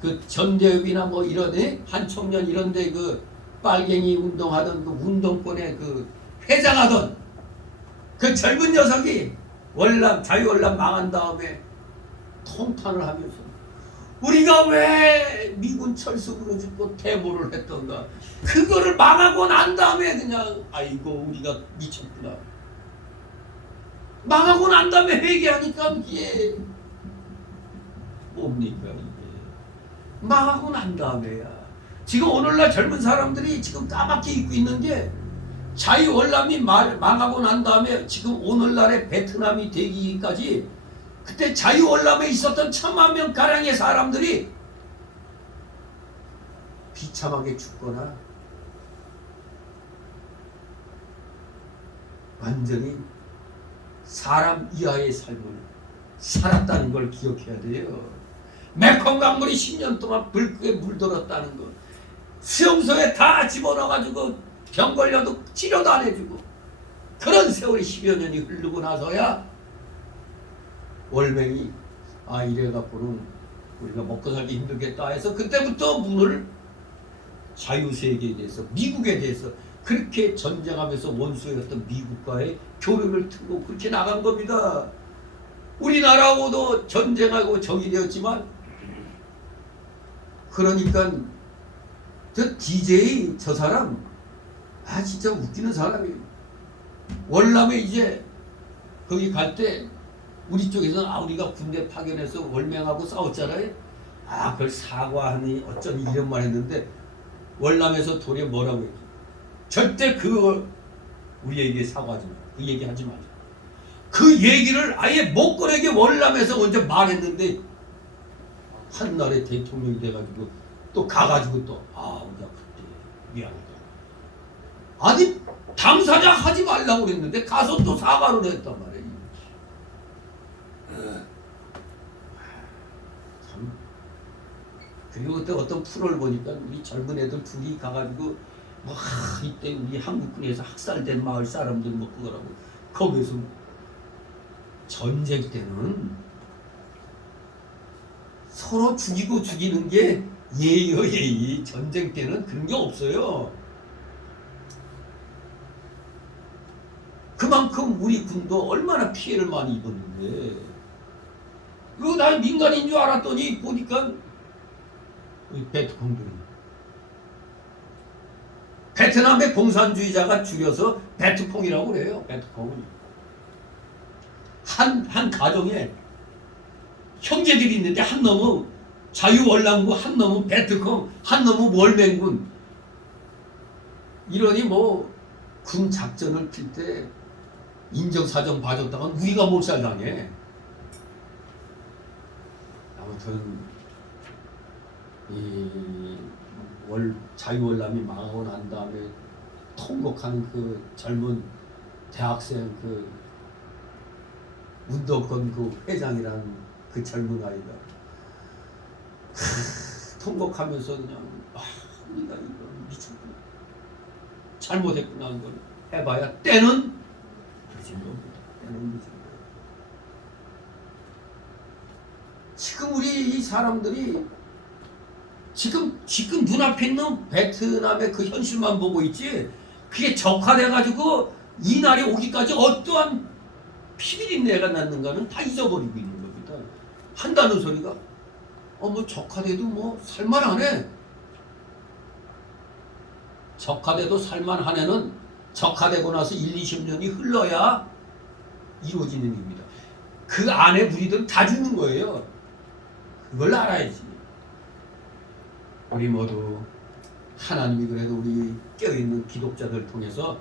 그 전대협이나 뭐 이런 한총련 이런데 그 빨갱이 운동하던 그 운동권에 그 회장하던 그 젊은 녀석이 월남, 자유 월남 망한 다음에 통탄을 하면서 우리가 왜 미군 철수부로 죽고 데모를 했던가, 그거를 망하고 난 다음에 그냥 아이고 우리가 미쳤구나, 망하고 난 다음에 회개하니까 이게 뭡니까 이게. 망하고 난 다음에야. 지금 오늘날 젊은 사람들이 지금 까맣게 잊고 있는 게 자유월남이 망하고 난 다음에 지금 오늘날의 베트남이 되기까지 그때 자유월남에 있었던 1000만 명 가량의 사람들이 비참하게 죽거나 완전히 사람 이하의 삶을 살았다는 걸 기억해야 돼요. 메콩 강물이 10년 동안 불크게 물들었다는 거, 수용소에 다 집어넣어가지고 병 걸려도 치료도 안 해주고 그런 세월이 10여 년이 흐르고 나서야 월맹이 이래갖고는 우리가 먹고 살기 힘들겠다 해서 그때부터 문을 자유세계에 대해서 미국에 대해서 그렇게 전쟁하면서 원수였던 미국과의 교류를 틀고 그렇게 나간 겁니다. 우리나라하고도 전쟁하고 적이 되었지만 그러니까 저 DJ 저 사람 진짜 웃기는 사람이에요. 월남에 이제 거기 갈 때 우리 쪽에서는 우리가 군대 파견해서 월맹하고 싸웠잖아요. 그걸 사과하니 어쩐 이름만 했는데 월남에서 도리어 뭐라고 했지? 절대 그거 우리에게 사과하지 마. 그 얘기 하지 마. 그 얘기를 아예 못 꺼내게 월남에서 먼저 말했는데 한날에 대통령이 돼가지고 또 가가지고 또 우리가 그때 미안하다. 아니 당사자 하지 말라고 그랬는데 가서 또 사과를 했단 말이에요. 참. 그리고 그때 어떤 프로를 보니까 우리 젊은 애들 둘이 가가지고 이때 우리 한국군에서 학살된 마을 사람들 그거라고 거기서 전쟁 때는 서로 죽이고 죽이는 게 예의요 예의. 전쟁 때는 그런 게 없어요. 그만큼 우리 군도 얼마나 피해를 많이 입었는데 그거 다 민간인 줄 알았더니 보니까 우리 베트콩들이 베트남의 공산주의자가 줄여서 베트콩이라고 그래요. 베트콩은 한 가정에 형제들이 있는데 한 놈은 자유월남군, 한 놈은 베트콩, 한 놈은 월맹군. 이러니 군 작전을 필 때 인정사정 봐줬다가 우리가 몰살당해. 아무튼 자유월남이 망하고 난 다음에 통곡하는 그 젊은 대학생 운동권 회장이라는 그 젊은 아이가 통곡하면서 그냥 우리가 이거 미쳤구나, 잘못했구나 하는 걸 해봐야 때는 늦은 겁니다. 때는 늦은 거예요. 지금 우리 이 사람들이 지금 눈앞에 있는 베트남의 그 현실만 보고 있지 그게 적화돼가지고 이 날이 오기까지 어떠한 피비린내가 났는가는 다 잊어버리고 있는 겁니다. 한다는 소리가 적화돼도 살만하네. 적화돼도 살만한 애는 적화되고 나서 1, 20년이 흘러야 이루어지는 일입니다. 그 안에 우리들은 다 죽는 거예요. 그걸 알아야지. 우리 모두 하나님이 그래도 우리 깨어있는 기독자들 통해서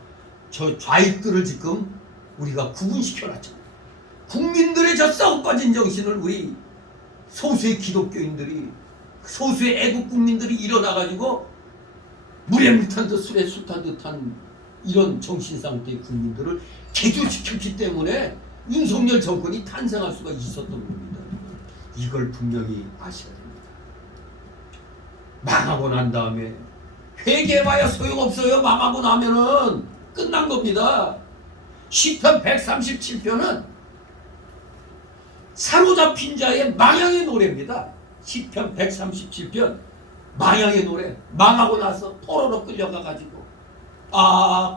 저 좌익들을 지금 우리가 구분시켜놨잖아요. 국민들의 저 썩 빠진 정신을 우리 소수의 기독교인들이, 소수의 애국국민들이 일어나가지고 물에 물 탄 듯 술에 술 탄 듯한 이런 정신상태의 국민들을 개조시켰기 때문에 윤석열 정권이 탄생할 수가 있었던 겁니다. 이걸 분명히 아셔야 됩니다. 망하고 난 다음에 회개해봐야 소용없어요. 망하고 나면은 끝난 겁니다. 시편 137편은 사로잡힌 자의 망향의 노래입니다. 시편 137편 망향의 노래. 망하고 나서 포로로 끌려가가지고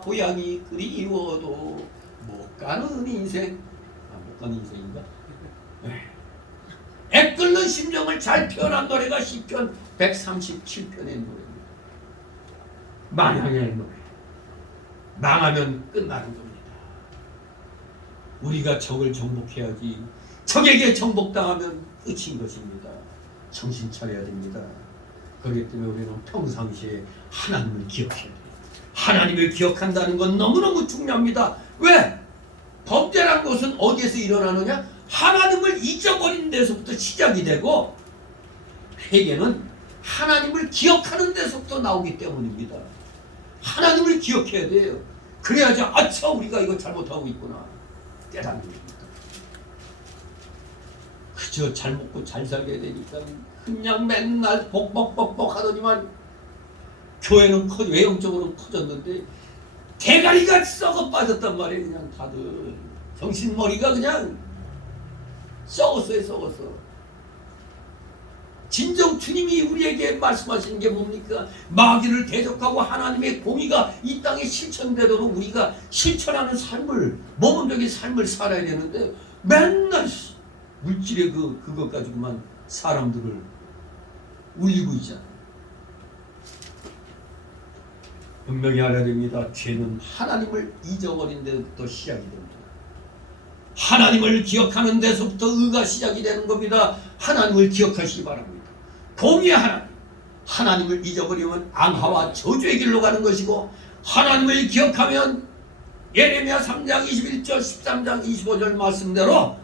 고향이 그리워도 못 가는 인생. 못 가는 인생인가? 애끓는 심정을 잘 표현한 노래가 시편 137편의 노래입니다. 망향의 노래. 망하면 끝나는 겁니다. 우리가 적을 정복해야지 적에게 정복당하면 끝인 것입니다. 정신 차려야 됩니다. 그렇기 때문에 우리는 평상시에 하나님을 기억해야 돼요. 하나님을 기억한다는 건 너무너무 중요합니다. 왜? 범죄란 것은 어디에서 일어나느냐? 하나님을 잊어버린 데서부터 시작이 되고 회개는 하나님을 기억하는 데서부터 나오기 때문입니다. 하나님을 기억해야 돼요. 그래야지 아차 우리가 이거 잘못하고 있구나 깨닫는 겁니다. 그저 잘 먹고 잘 살게 되니까 그냥 맨날 복복 하더니만 교회는 외형적으로는 커졌는데 대가리가 썩어 빠졌단 말이에요. 그냥 다들 정신머리가 그냥 썩었어요. 썩었어. 진정 주님이 우리에게 말씀하시는 게 뭡니까? 마귀를 대적하고 하나님의 공의가 이 땅에 실천되도록 우리가 실천하는 삶을, 모범적인 삶을 살아야 되는데 맨날 물질의 그것 가지고만 사람들을 울리고 있잖아요. 분명히 알아야 됩니다. 죄는 하나님을 잊어버린 데부터 시작이 됩니다. 하나님을 기억하는 데서부터 의가 시작이 되는 겁니다. 하나님을 기억하시기 바랍니다. 공의의 하나님, 하나님을 잊어버리면 앙하와 저주의 길로 가는 것이고, 하나님을 기억하면 예레미야 3장 21절 13장 25절 말씀대로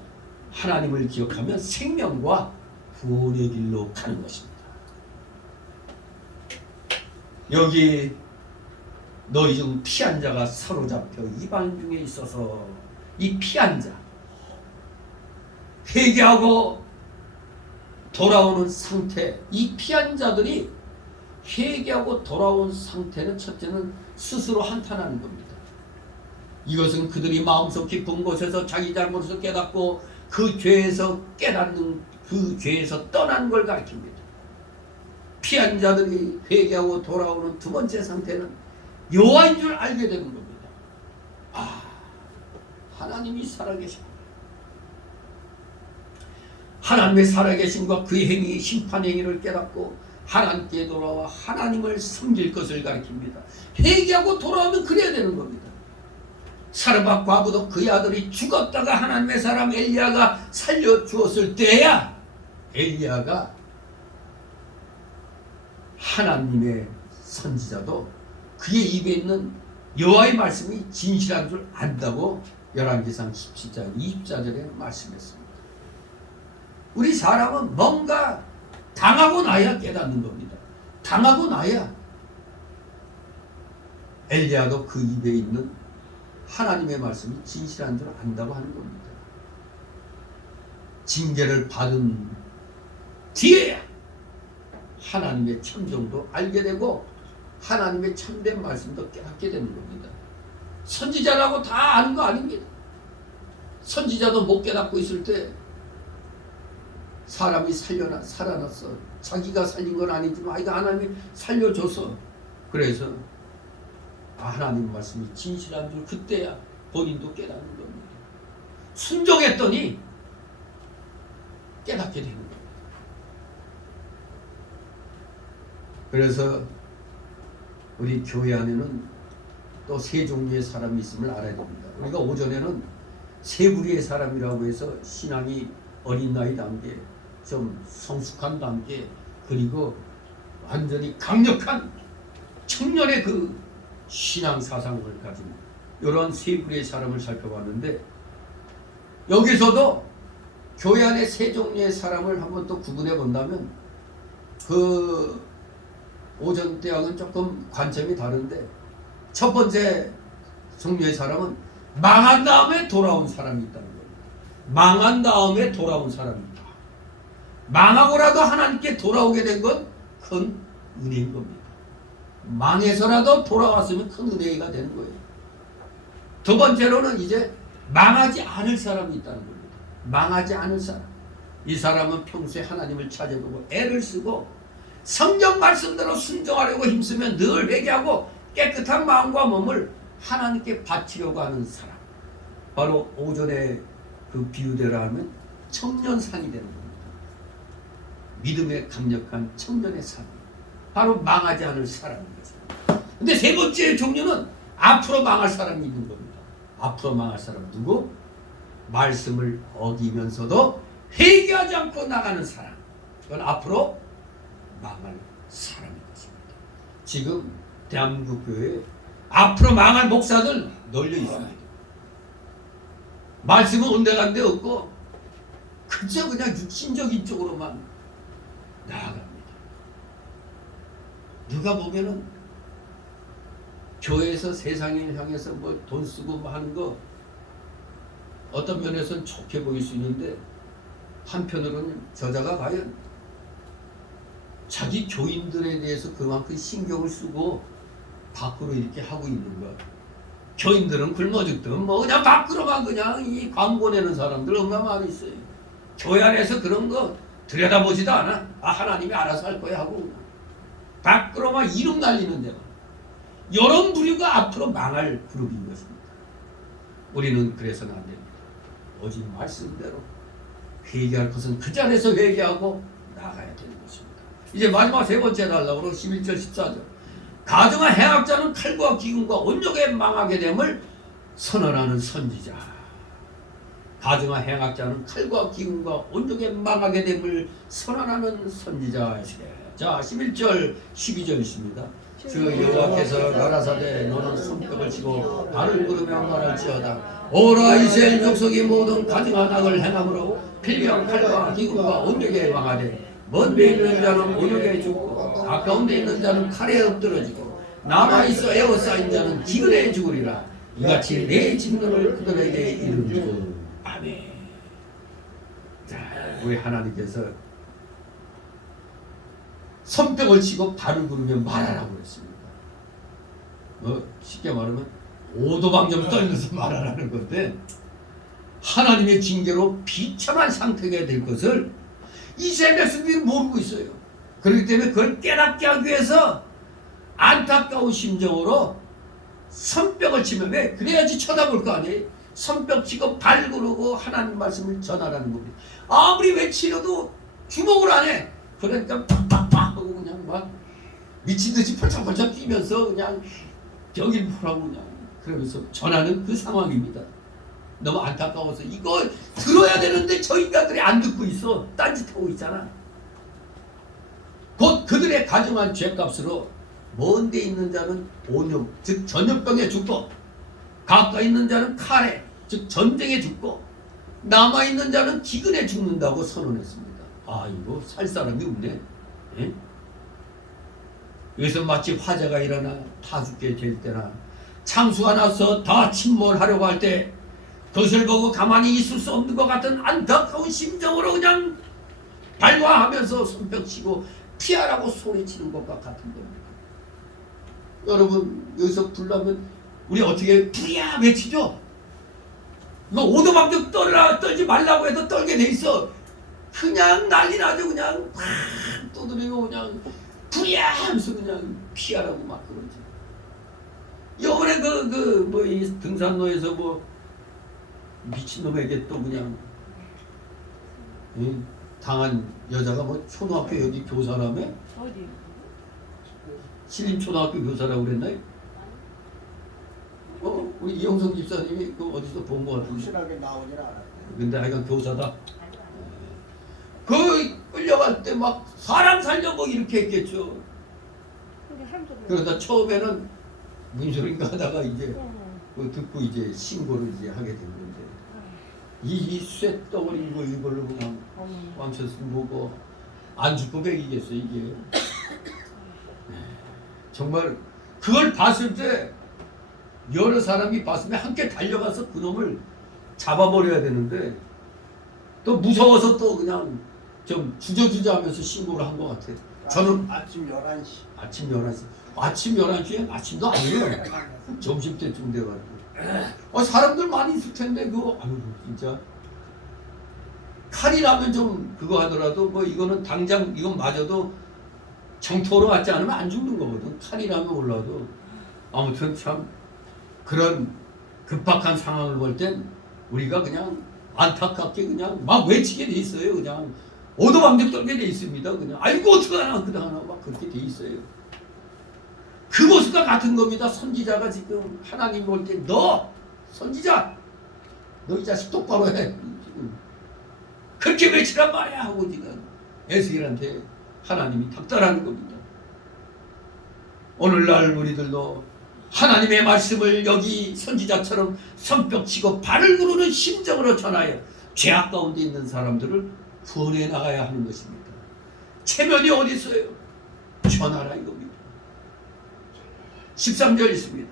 하나님을 기억하면 생명과 구원의 길로 가는 것입니다. 여기 너희 중 피한 자가 사로잡혀 이방 중에 있어서, 이 피한 자, 회개하고 돌아오는 상태, 이 피한 자들이 회개하고 돌아온 상태는 첫째는 스스로 한탄하는 겁니다. 이것은 그들이 마음속 깊은 곳에서 자기 잘못을 깨닫고 그 죄에서 깨닫는, 그 죄에서 떠난 걸 가르칩니다. 피한 자들이 회개하고 돌아오는 두 번째 상태는 여호와인 줄 알게 되는 겁니다. 아, 하나님이 살아계십니다. 하나님의 살아계심과 그의 행위, 심판 행위를 깨닫고 하나님께 돌아와 하나님을 섬길 것을 가르칩니다. 회개하고 돌아오면 그래야 되는 겁니다. 사르밧 과부도 그의 아들이 죽었다가 하나님의 사람 엘리야가 살려주었을 때야 엘리야가 하나님의 선지자도 그의 입에 있는 여호와의 말씀이 진실한 줄 안다고 열왕기상 17장 20절에 말씀했습니다. 우리 사람은 뭔가 당하고 나야 깨닫는 겁니다. 당하고 나야. 엘리야도 그 입에 있는 하나님의 말씀이 진실한 줄 안다고 하는 겁니다. 징계를 받은 뒤에야 하나님의 참정도 알게 되고 하나님의 참된 말씀도 깨닫게 되는 겁니다. 선지자라고 다 아는 거 아닙니다. 선지자도 못 깨닫고 있을 때 사람이 살아났어. 자기가 살린 건 아니지만 이거 하나님이 살려줘서, 그래서 하나님 말씀이 진실한 줄 그때야 본인도 깨닫는 겁니다. 순종했더니 깨닫게 되는 겁니다. 그래서 우리 교회 안에는 또 세 종류의 사람이 있음을 알아야 됩니다. 우리가 오전에는 세 부류의 사람이라고 해서 신앙이 어린 나이 단계, 좀 성숙한 단계, 그리고 완전히 강력한 청년의 그 신앙 사상을 가진 이런 세 부류의 사람을 살펴봤는데, 여기서도 교회 안에 세 종류의 사람을 한번 또 구분해 본다면 그 오전 때하고는 조금 관점이 다른데, 첫 번째 종류의 사람은 망한 다음에 돌아온 사람이 있다는 겁니다. 망한 다음에 돌아온 사람이 있다. 망하고라도 하나님께 돌아오게 된 건 큰 은혜인 겁니다. 망해서라도 돌아왔으면 큰 은혜가 되는 거예요. 두 번째로는 이제 망하지 않을 사람이 있다는 겁니다. 망하지 않을 사람. 이 사람은 평소에 하나님을 찾아보고 애를 쓰고 성경 말씀대로 순종하려고 힘쓰면 늘 회개하고 깨끗한 마음과 몸을 하나님께 바치려고 하는 사람. 바로 오전에 그 비유대로 하면 청년산이 되는 겁니다. 믿음에 강력한 청년의 삶. 바로 망하지 않을 사람인 거죠. 근데 세 번째 종류는 앞으로 망할 사람이 있는 겁니다. 앞으로 망할 사람 누구? 말씀을 어기면서도 회개하지 않고 나가는 사람. 그건 앞으로 망할 사람인 것입니다. 지금 대한민국 교회에 앞으로 망할 목사들 널려 있습니다. 말씀은 온데간데 없고 그저 그냥 육신적인 쪽으로만 나아갑니다. 누가 보면은 교회에서 세상을 향해서 뭐 돈 쓰고 뭐 하는 거 어떤 면에서는 좋게 보일 수 있는데, 한편으로는 저자가 과연 자기 교인들에 대해서 그만큼 신경을 쓰고 밖으로 이렇게 하고 있는가, 교인들은 굶어 죽든 뭐 그냥 밖으로만 그냥 이 광고 내는 사람들 얼마나 많이 있어요. 교회 안에서 그런 거 들여다보지도 않아. 아, 하나님이 알아서 할 거야 하고 그냥 밖으로만 이름 날리는 데만. 이런 부류가 앞으로 망할 그룹인 것입니다. 우리는 그래서는 안 됩니다. 오직 말씀대로 회개할 것은 그 자리에서 회개하고 나가야 되는 것입니다. 이제 마지막 세 번째 달라고 11절 14절. 가증한 해악자는 칼과 기근과 온역에 망하게 됨을 선언하는 선지자. 가증한 해악자는 칼과 기근과 온역에 망하게 됨을 선언하는 선지자이시래. 자, 11절 12절 있습니다. 주 여호와께서 가라사대 너는 손뼉을 치고 발을 구르며 말할지어다. 오라 이스라엘 족속이 모든 가증한 악을 행함으로 필경 칼과 기근과 온역에 망하되 먼 데 있는 자는 온역에 죽고 가까운 데 있는 자는 칼에 엎드러지고 남아있어 에워싸인 자는 기근에 죽으리라. 이같이 내 진노를 그들에게 이르리고. 아멘. 자, 우리 하나님께서 손뼉을 치고 발을 구르며 말하라고 그랬습니다. 쉽게 말하면 오도방정 떨면서 말하라는 건데, 하나님의 징계로 비참한 상태가 될 것을 이스라엘 백성들이 모르고 있어요. 그렇기 때문에 그걸 깨닫게 하기 위해서 안타까운 심정으로 손뼉을 치면, 왜? 그래야지 쳐다볼 거 아니에요. 손뼉 치고 발 구르고 하나님 말씀을 전하라는 겁니다. 아무리 외치려도 주목을 안 해. 그러니까 팍팍팍 하고 그냥 막 미친듯이 펄쩍펄쩍 뛰면서 그냥 병일 보라고 그냥 그러면서 전하는 그 상황입니다. 너무 안타까워서 이거 들어야 되는데 저 인간들이 안 듣고 있어. 딴짓하고 있잖아. 곧 그들의 가정한 죄값으로 먼 데 있는 자는 온역, 즉 전염병에 죽고, 가까이 있는 자는 칼에, 즉 전쟁에 죽고, 남아있는 자는 기근에 죽는다고 선언했습니다. 아, 이거 살 사람이 없네. 예? 여기서 마치 화재가 일어나 다 죽게 될 때나 창수가 나서 다 침몰하려고 할 때 그것을 보고 가만히 있을 수 없는 것 같은 안타까운 심정으로 그냥 발화하면서 손뼉치고 피하라고 소리치는 것과 같은 겁니다. 여러분, 여기서 불나면 우리 어떻게 불이야 외치죠? 뭐 오도방정 떨지 말라고 해도 떨게 돼 있어. 그냥 난리 나죠. 그냥 팍 떠들이고 그냥 불이야 하면서 그냥 피하라고 막 그러지. 요번에 이 등산로에서 뭐 미친놈에게 또 그냥 당한 여자가 뭐 초등학교 여기 교사라며? 어디? 신림초등학교 교사라고 그랬나요? 우리 이영성 집사님이 그 어디서 본 것 같은데. 확실하게 나오질 않았대. 근데 하여간 교사다. 그 끌려갈 때 막 사람 살려고 이렇게 했겠죠. 그러다 처음에는 문소리인가 하다가 이제 그 듣고 이제 신고를 이제 하게 된 건데, 이 쇳덩어리 이걸로 그냥 왕쳤으면 뭐고 안 죽고 백이겠어 이게. 정말 그걸 봤을 때 여러 사람이 봤으면 함께 달려가서 그놈을 잡아버려야 되는데 또 무서워서 또 그냥 좀 주저주저 하면서 신고를 한 것 같아요. 저는 아침 11시. 아침 11시. 아침 11시에 아침도 아니에요. 점심때쯤 돼가지고. 사람들 많이 있을 텐데, 그거, 아유, 진짜. 칼이라면 좀 그거 하더라도, 뭐, 이거는 당장, 이건 맞아도 정토로 맞지 않으면 안 죽는 거거든. 칼이라면 몰라도. 아무튼 참, 그런 급박한 상황을 볼 땐 우리가 그냥 안타깝게 그냥 막 외치게 돼 있어요. 그냥. 오도방정 떨게 돼 있습니다. 그냥 아이고 어떡하나 그러나 막 그렇게 돼 있어요. 그 모습과 같은 겁니다. 선지자가 지금 하나님 볼 때 너 선지자 너 이 자식 똑바로 해. 그렇게 외치란 말이야 하고 지금 에스겔한테 하나님이 답답하는 겁니다. 오늘날 우리들도 하나님의 말씀을 여기 선지자처럼 손뼉치고 발을 구르는 심정으로 전하여 죄악 가운데 있는 사람들을 구원해 나가야 하는 것입니다. 체면이 어디 있어요? 전하라 이겁니다. 13절 있습니다.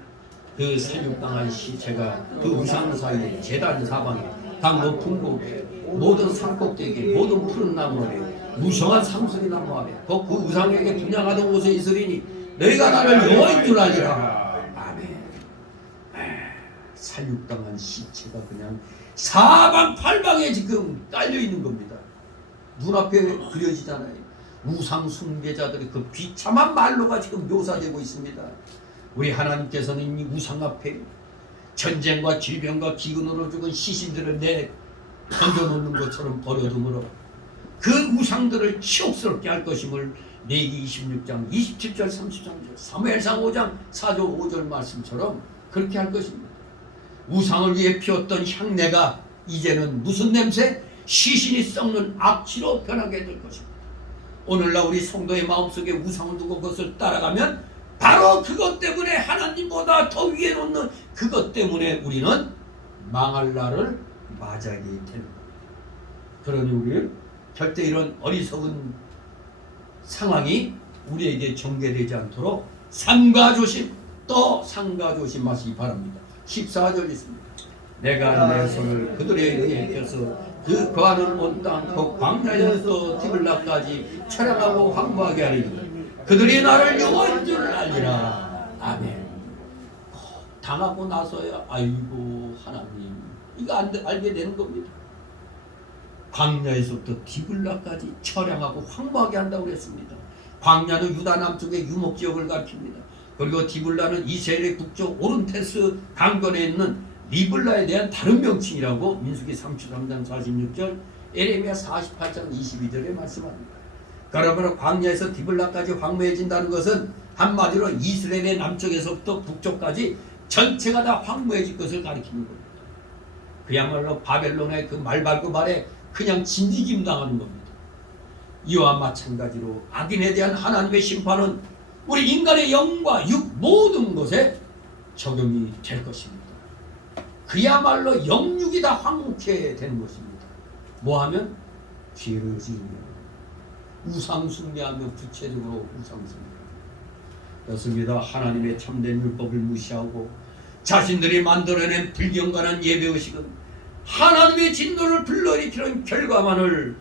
그 사육당한 시체가 그 우상 사이에 제단 사방에 강 높은 곳에 모든 산꼭대기에 모든 푸른 나무 아래 무성한 상수리 나무 아래 그 우상에게 분양하던 곳에 있으리니 너희가 나를 여호와인 줄 알리라. 아멘. 살육당한 시체가 그냥 사방팔방에 지금 깔려 있는 겁니다. 눈앞에 그려지잖아요. 우상 숭배자들의 그 비참한 말로가 지금 묘사되고 있습니다. 우리 하나님께서는 이 우상 앞에 전쟁과 질병과 기근으로 죽은 시신들을 던져놓는 것처럼 버려둠으로 그 우상들을 치욕스럽게 할 것임을 레위기 26장 27절 33절 사무엘상 5장 4절 5절 말씀처럼 그렇게 할 것입니다. 우상을 위해 피웠던 향내가 이제는 무슨 냄새? 시신이 썩는 악취로 변하게 될 것입니다. 오늘날 우리 성도의 마음속에 우상을 두고 그것을 따라가면 바로 그것 때문에 하나님보다 더 위에 놓는 그것 때문에 우리는 망할 날을 맞이하게 되는 겁니다. 그러니 우리 절대 이런 어리석은 상황이 우리에게 전개되지 않도록 삼가 조심 또 삼가 조심하시기 바랍니다. 14절 있습니다. 내가 내 손을 그들의 등에 펴서 그 거하는 온 땅 그 광야에서 디블라까지 촬영하고 황무하게 하리니 그들이 나를 여호와인 줄 알리라. 아멘. 당하고 나서야 아이고 하나님 이거 알게 되는 겁니다. 광야에서부터 디블라까지 처량하고 황무하게 한다고 그랬습니다. 광야는 유다 남쪽의 유목지역을 가리킵니다. 그리고 디블라는 이스라엘의 북쪽 오른테스 강변에 있는 리블라에 대한 다른 명칭이라고 민수기 33장 46절 에레미야 48장 22절에 말씀합니다. 그러므로 광야에서 디블라까지 황무해진다는 것은 한마디로 이스라엘의 남쪽에서부터 북쪽까지 전체가 다 황무해질 것을 가리키는 겁니다. 그야말로 바벨론의 그 말발굽 아래 그냥 진지김 당하는 겁니다. 이와 마찬가지로 악인에 대한 하나님의 심판은 우리 인간의 영과 육 모든 것에 적용이 될 것입니다. 그야말로 영육이 다 황무케 되는 것입니다. 뭐하면? 죄를 지으며 우상숭배하며 구체적으로 우상숭배. 그렇습니다. 하나님의 참된 율법을 무시하고 자신들이 만들어낸 불경건한 예배의식은 하나님의 진노를 불러일으키는 결과만을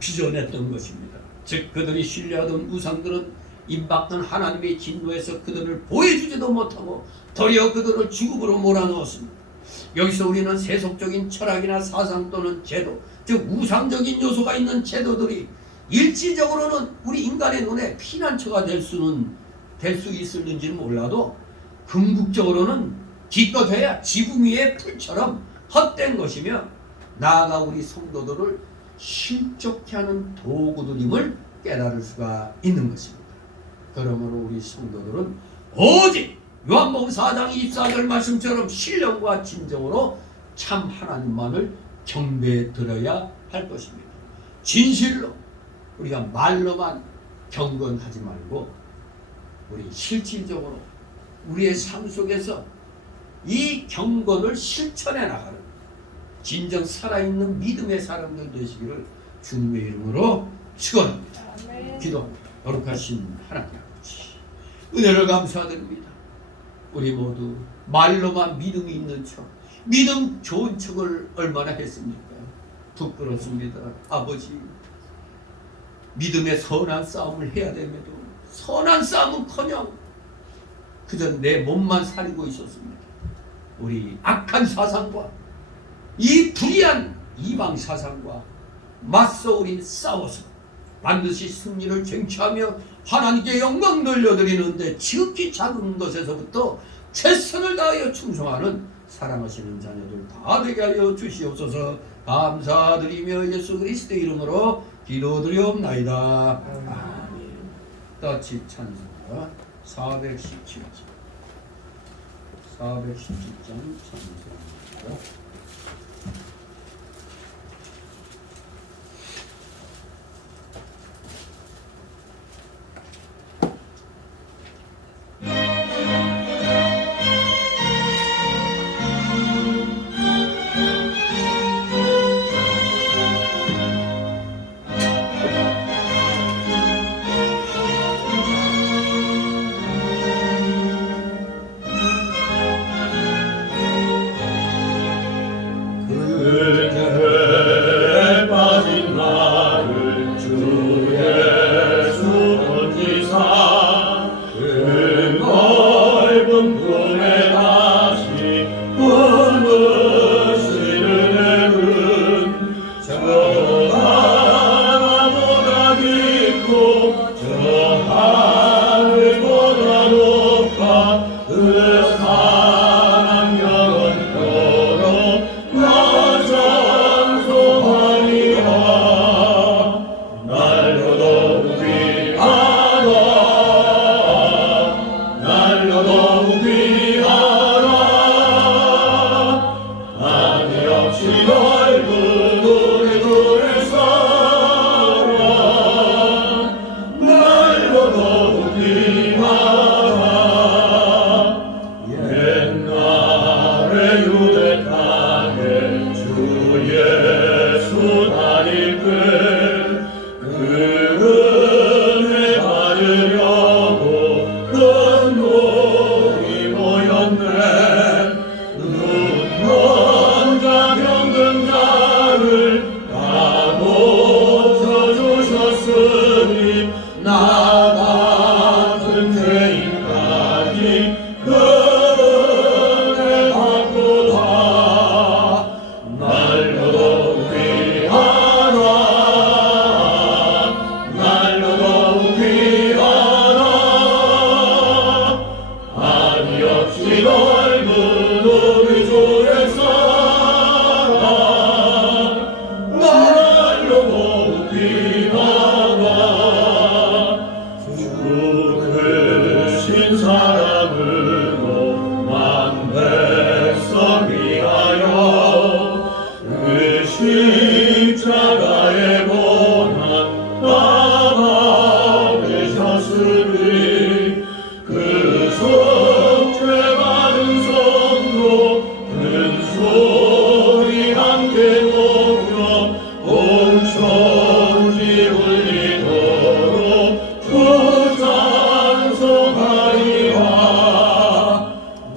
빚어냈던 것입니다. 즉 그들이 신뢰하던 우상들은 임박한 하나님의 진노에서 그들을 보여주지도 못하고 도리어 그들을 죽음으로 몰아넣었습니다. 여기서 우리는 세속적인 철학이나 사상 또는 제도, 즉 우상적인 요소가 있는 제도들이 일시적으로는 우리 인간의 눈에 피난처가 될 수 있을는지는 몰라도 궁극적으로는 기껏해야 지붕 위의 풀처럼 헛된 것이며 나아가 우리 성도들을 실족케 하는 도구들임을 깨달을 수가 있는 것입니다. 그러므로 우리 성도들은 오직 요한복음 4장 24절 말씀처럼 신령과 진정으로 참 하나님만을 경배해 드려야 할 것입니다. 진실로 우리가 말로만 경건하지 말고 우리 실질적으로 우리의 삶 속에서 이 경건을 실천해 나가는 진정 살아있는 믿음의 사람들 되시기를 주님의 이름으로 축원합니다. 기도합니다. 거룩하신 하나님 아버지 은혜를 감사드립니다. 우리 모두 말로만 믿음이 있는 척 믿음 좋은 척을 얼마나 했습니까? 부끄럽습니다. 아버지 믿음의 선한 싸움을 해야 됨에도 선한 싸움은커녕 그저 내 몸만 사리고 있었습니다. 우리 악한 사상과 이 불의한 이방 사상과 맞서 우리 싸워서 반드시 승리를 쟁취하며 하나님께 영광 돌려드리는데 지극히 작은 것에서부터 최선을 다하여 충성하는 사랑하시는 자녀들 다 되게 하여 주시옵소서. 감사드리며 예수 그리스도의 이름으로 기도드리옵나이다. 아멘. 따치 찬송가 417장 417장 그 저 하늘보다 높아 그 사랑 영원토록 나 찬송하리라. 날로 높이하라. 날로 높이하라. 아니 없이 넓은 우리 둘의 사랑 날로 높이하라. 옛날에 유대 땅에 주 예수 다닐 때 그 은혜 받으려고 큰 돈이 모였네. 눈먼 자 병든 자를 다 고쳐주셨으니 나 같은 죄인까지 그 은혜 받고다. 날로 높이하라. 날로 높이하라. 아니 없이 넓은 우리 주의 사랑 날로 높이하라. 주 크신 사랑으로 만 백성 위하여 그 십자가의 고난 받아내셨으니 그 속죄 받은 성도 큰 소리 함께 모여 온 천지 울리도록 주 찬송하리라.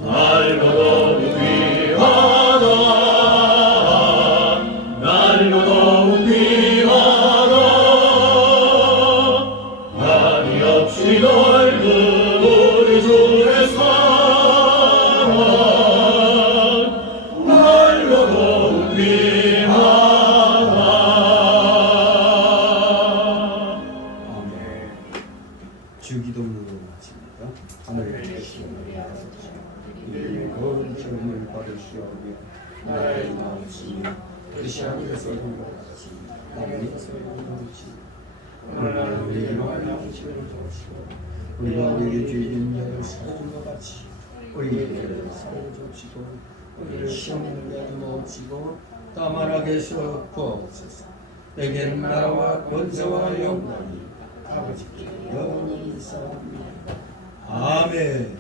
날로 높이하라. 날로 높이하라. 아니 없이 넓은 우리 주의 사랑 날로 높이하라. 아멘. 주기도문으로 마칩니다. 하늘에 계신 우리 아버지, 이름의 거룩한 이름을 받으시오며 나라의 나오시며 뜻이 하늘에서 이룬 것 같이 땅에서 이룬 것 같이 오늘날 우리에게 영원한 양식을 주시고 우리가 우리에게 죄 있는 자를 사해준 것 같이 우리에게 사해 주시고 우리를 시험에 넣으시고 다만 악에서 구하옵소서. 내게는 나라와 권세와 영광이 아버지께 영원히 있사옵니다. 아멘.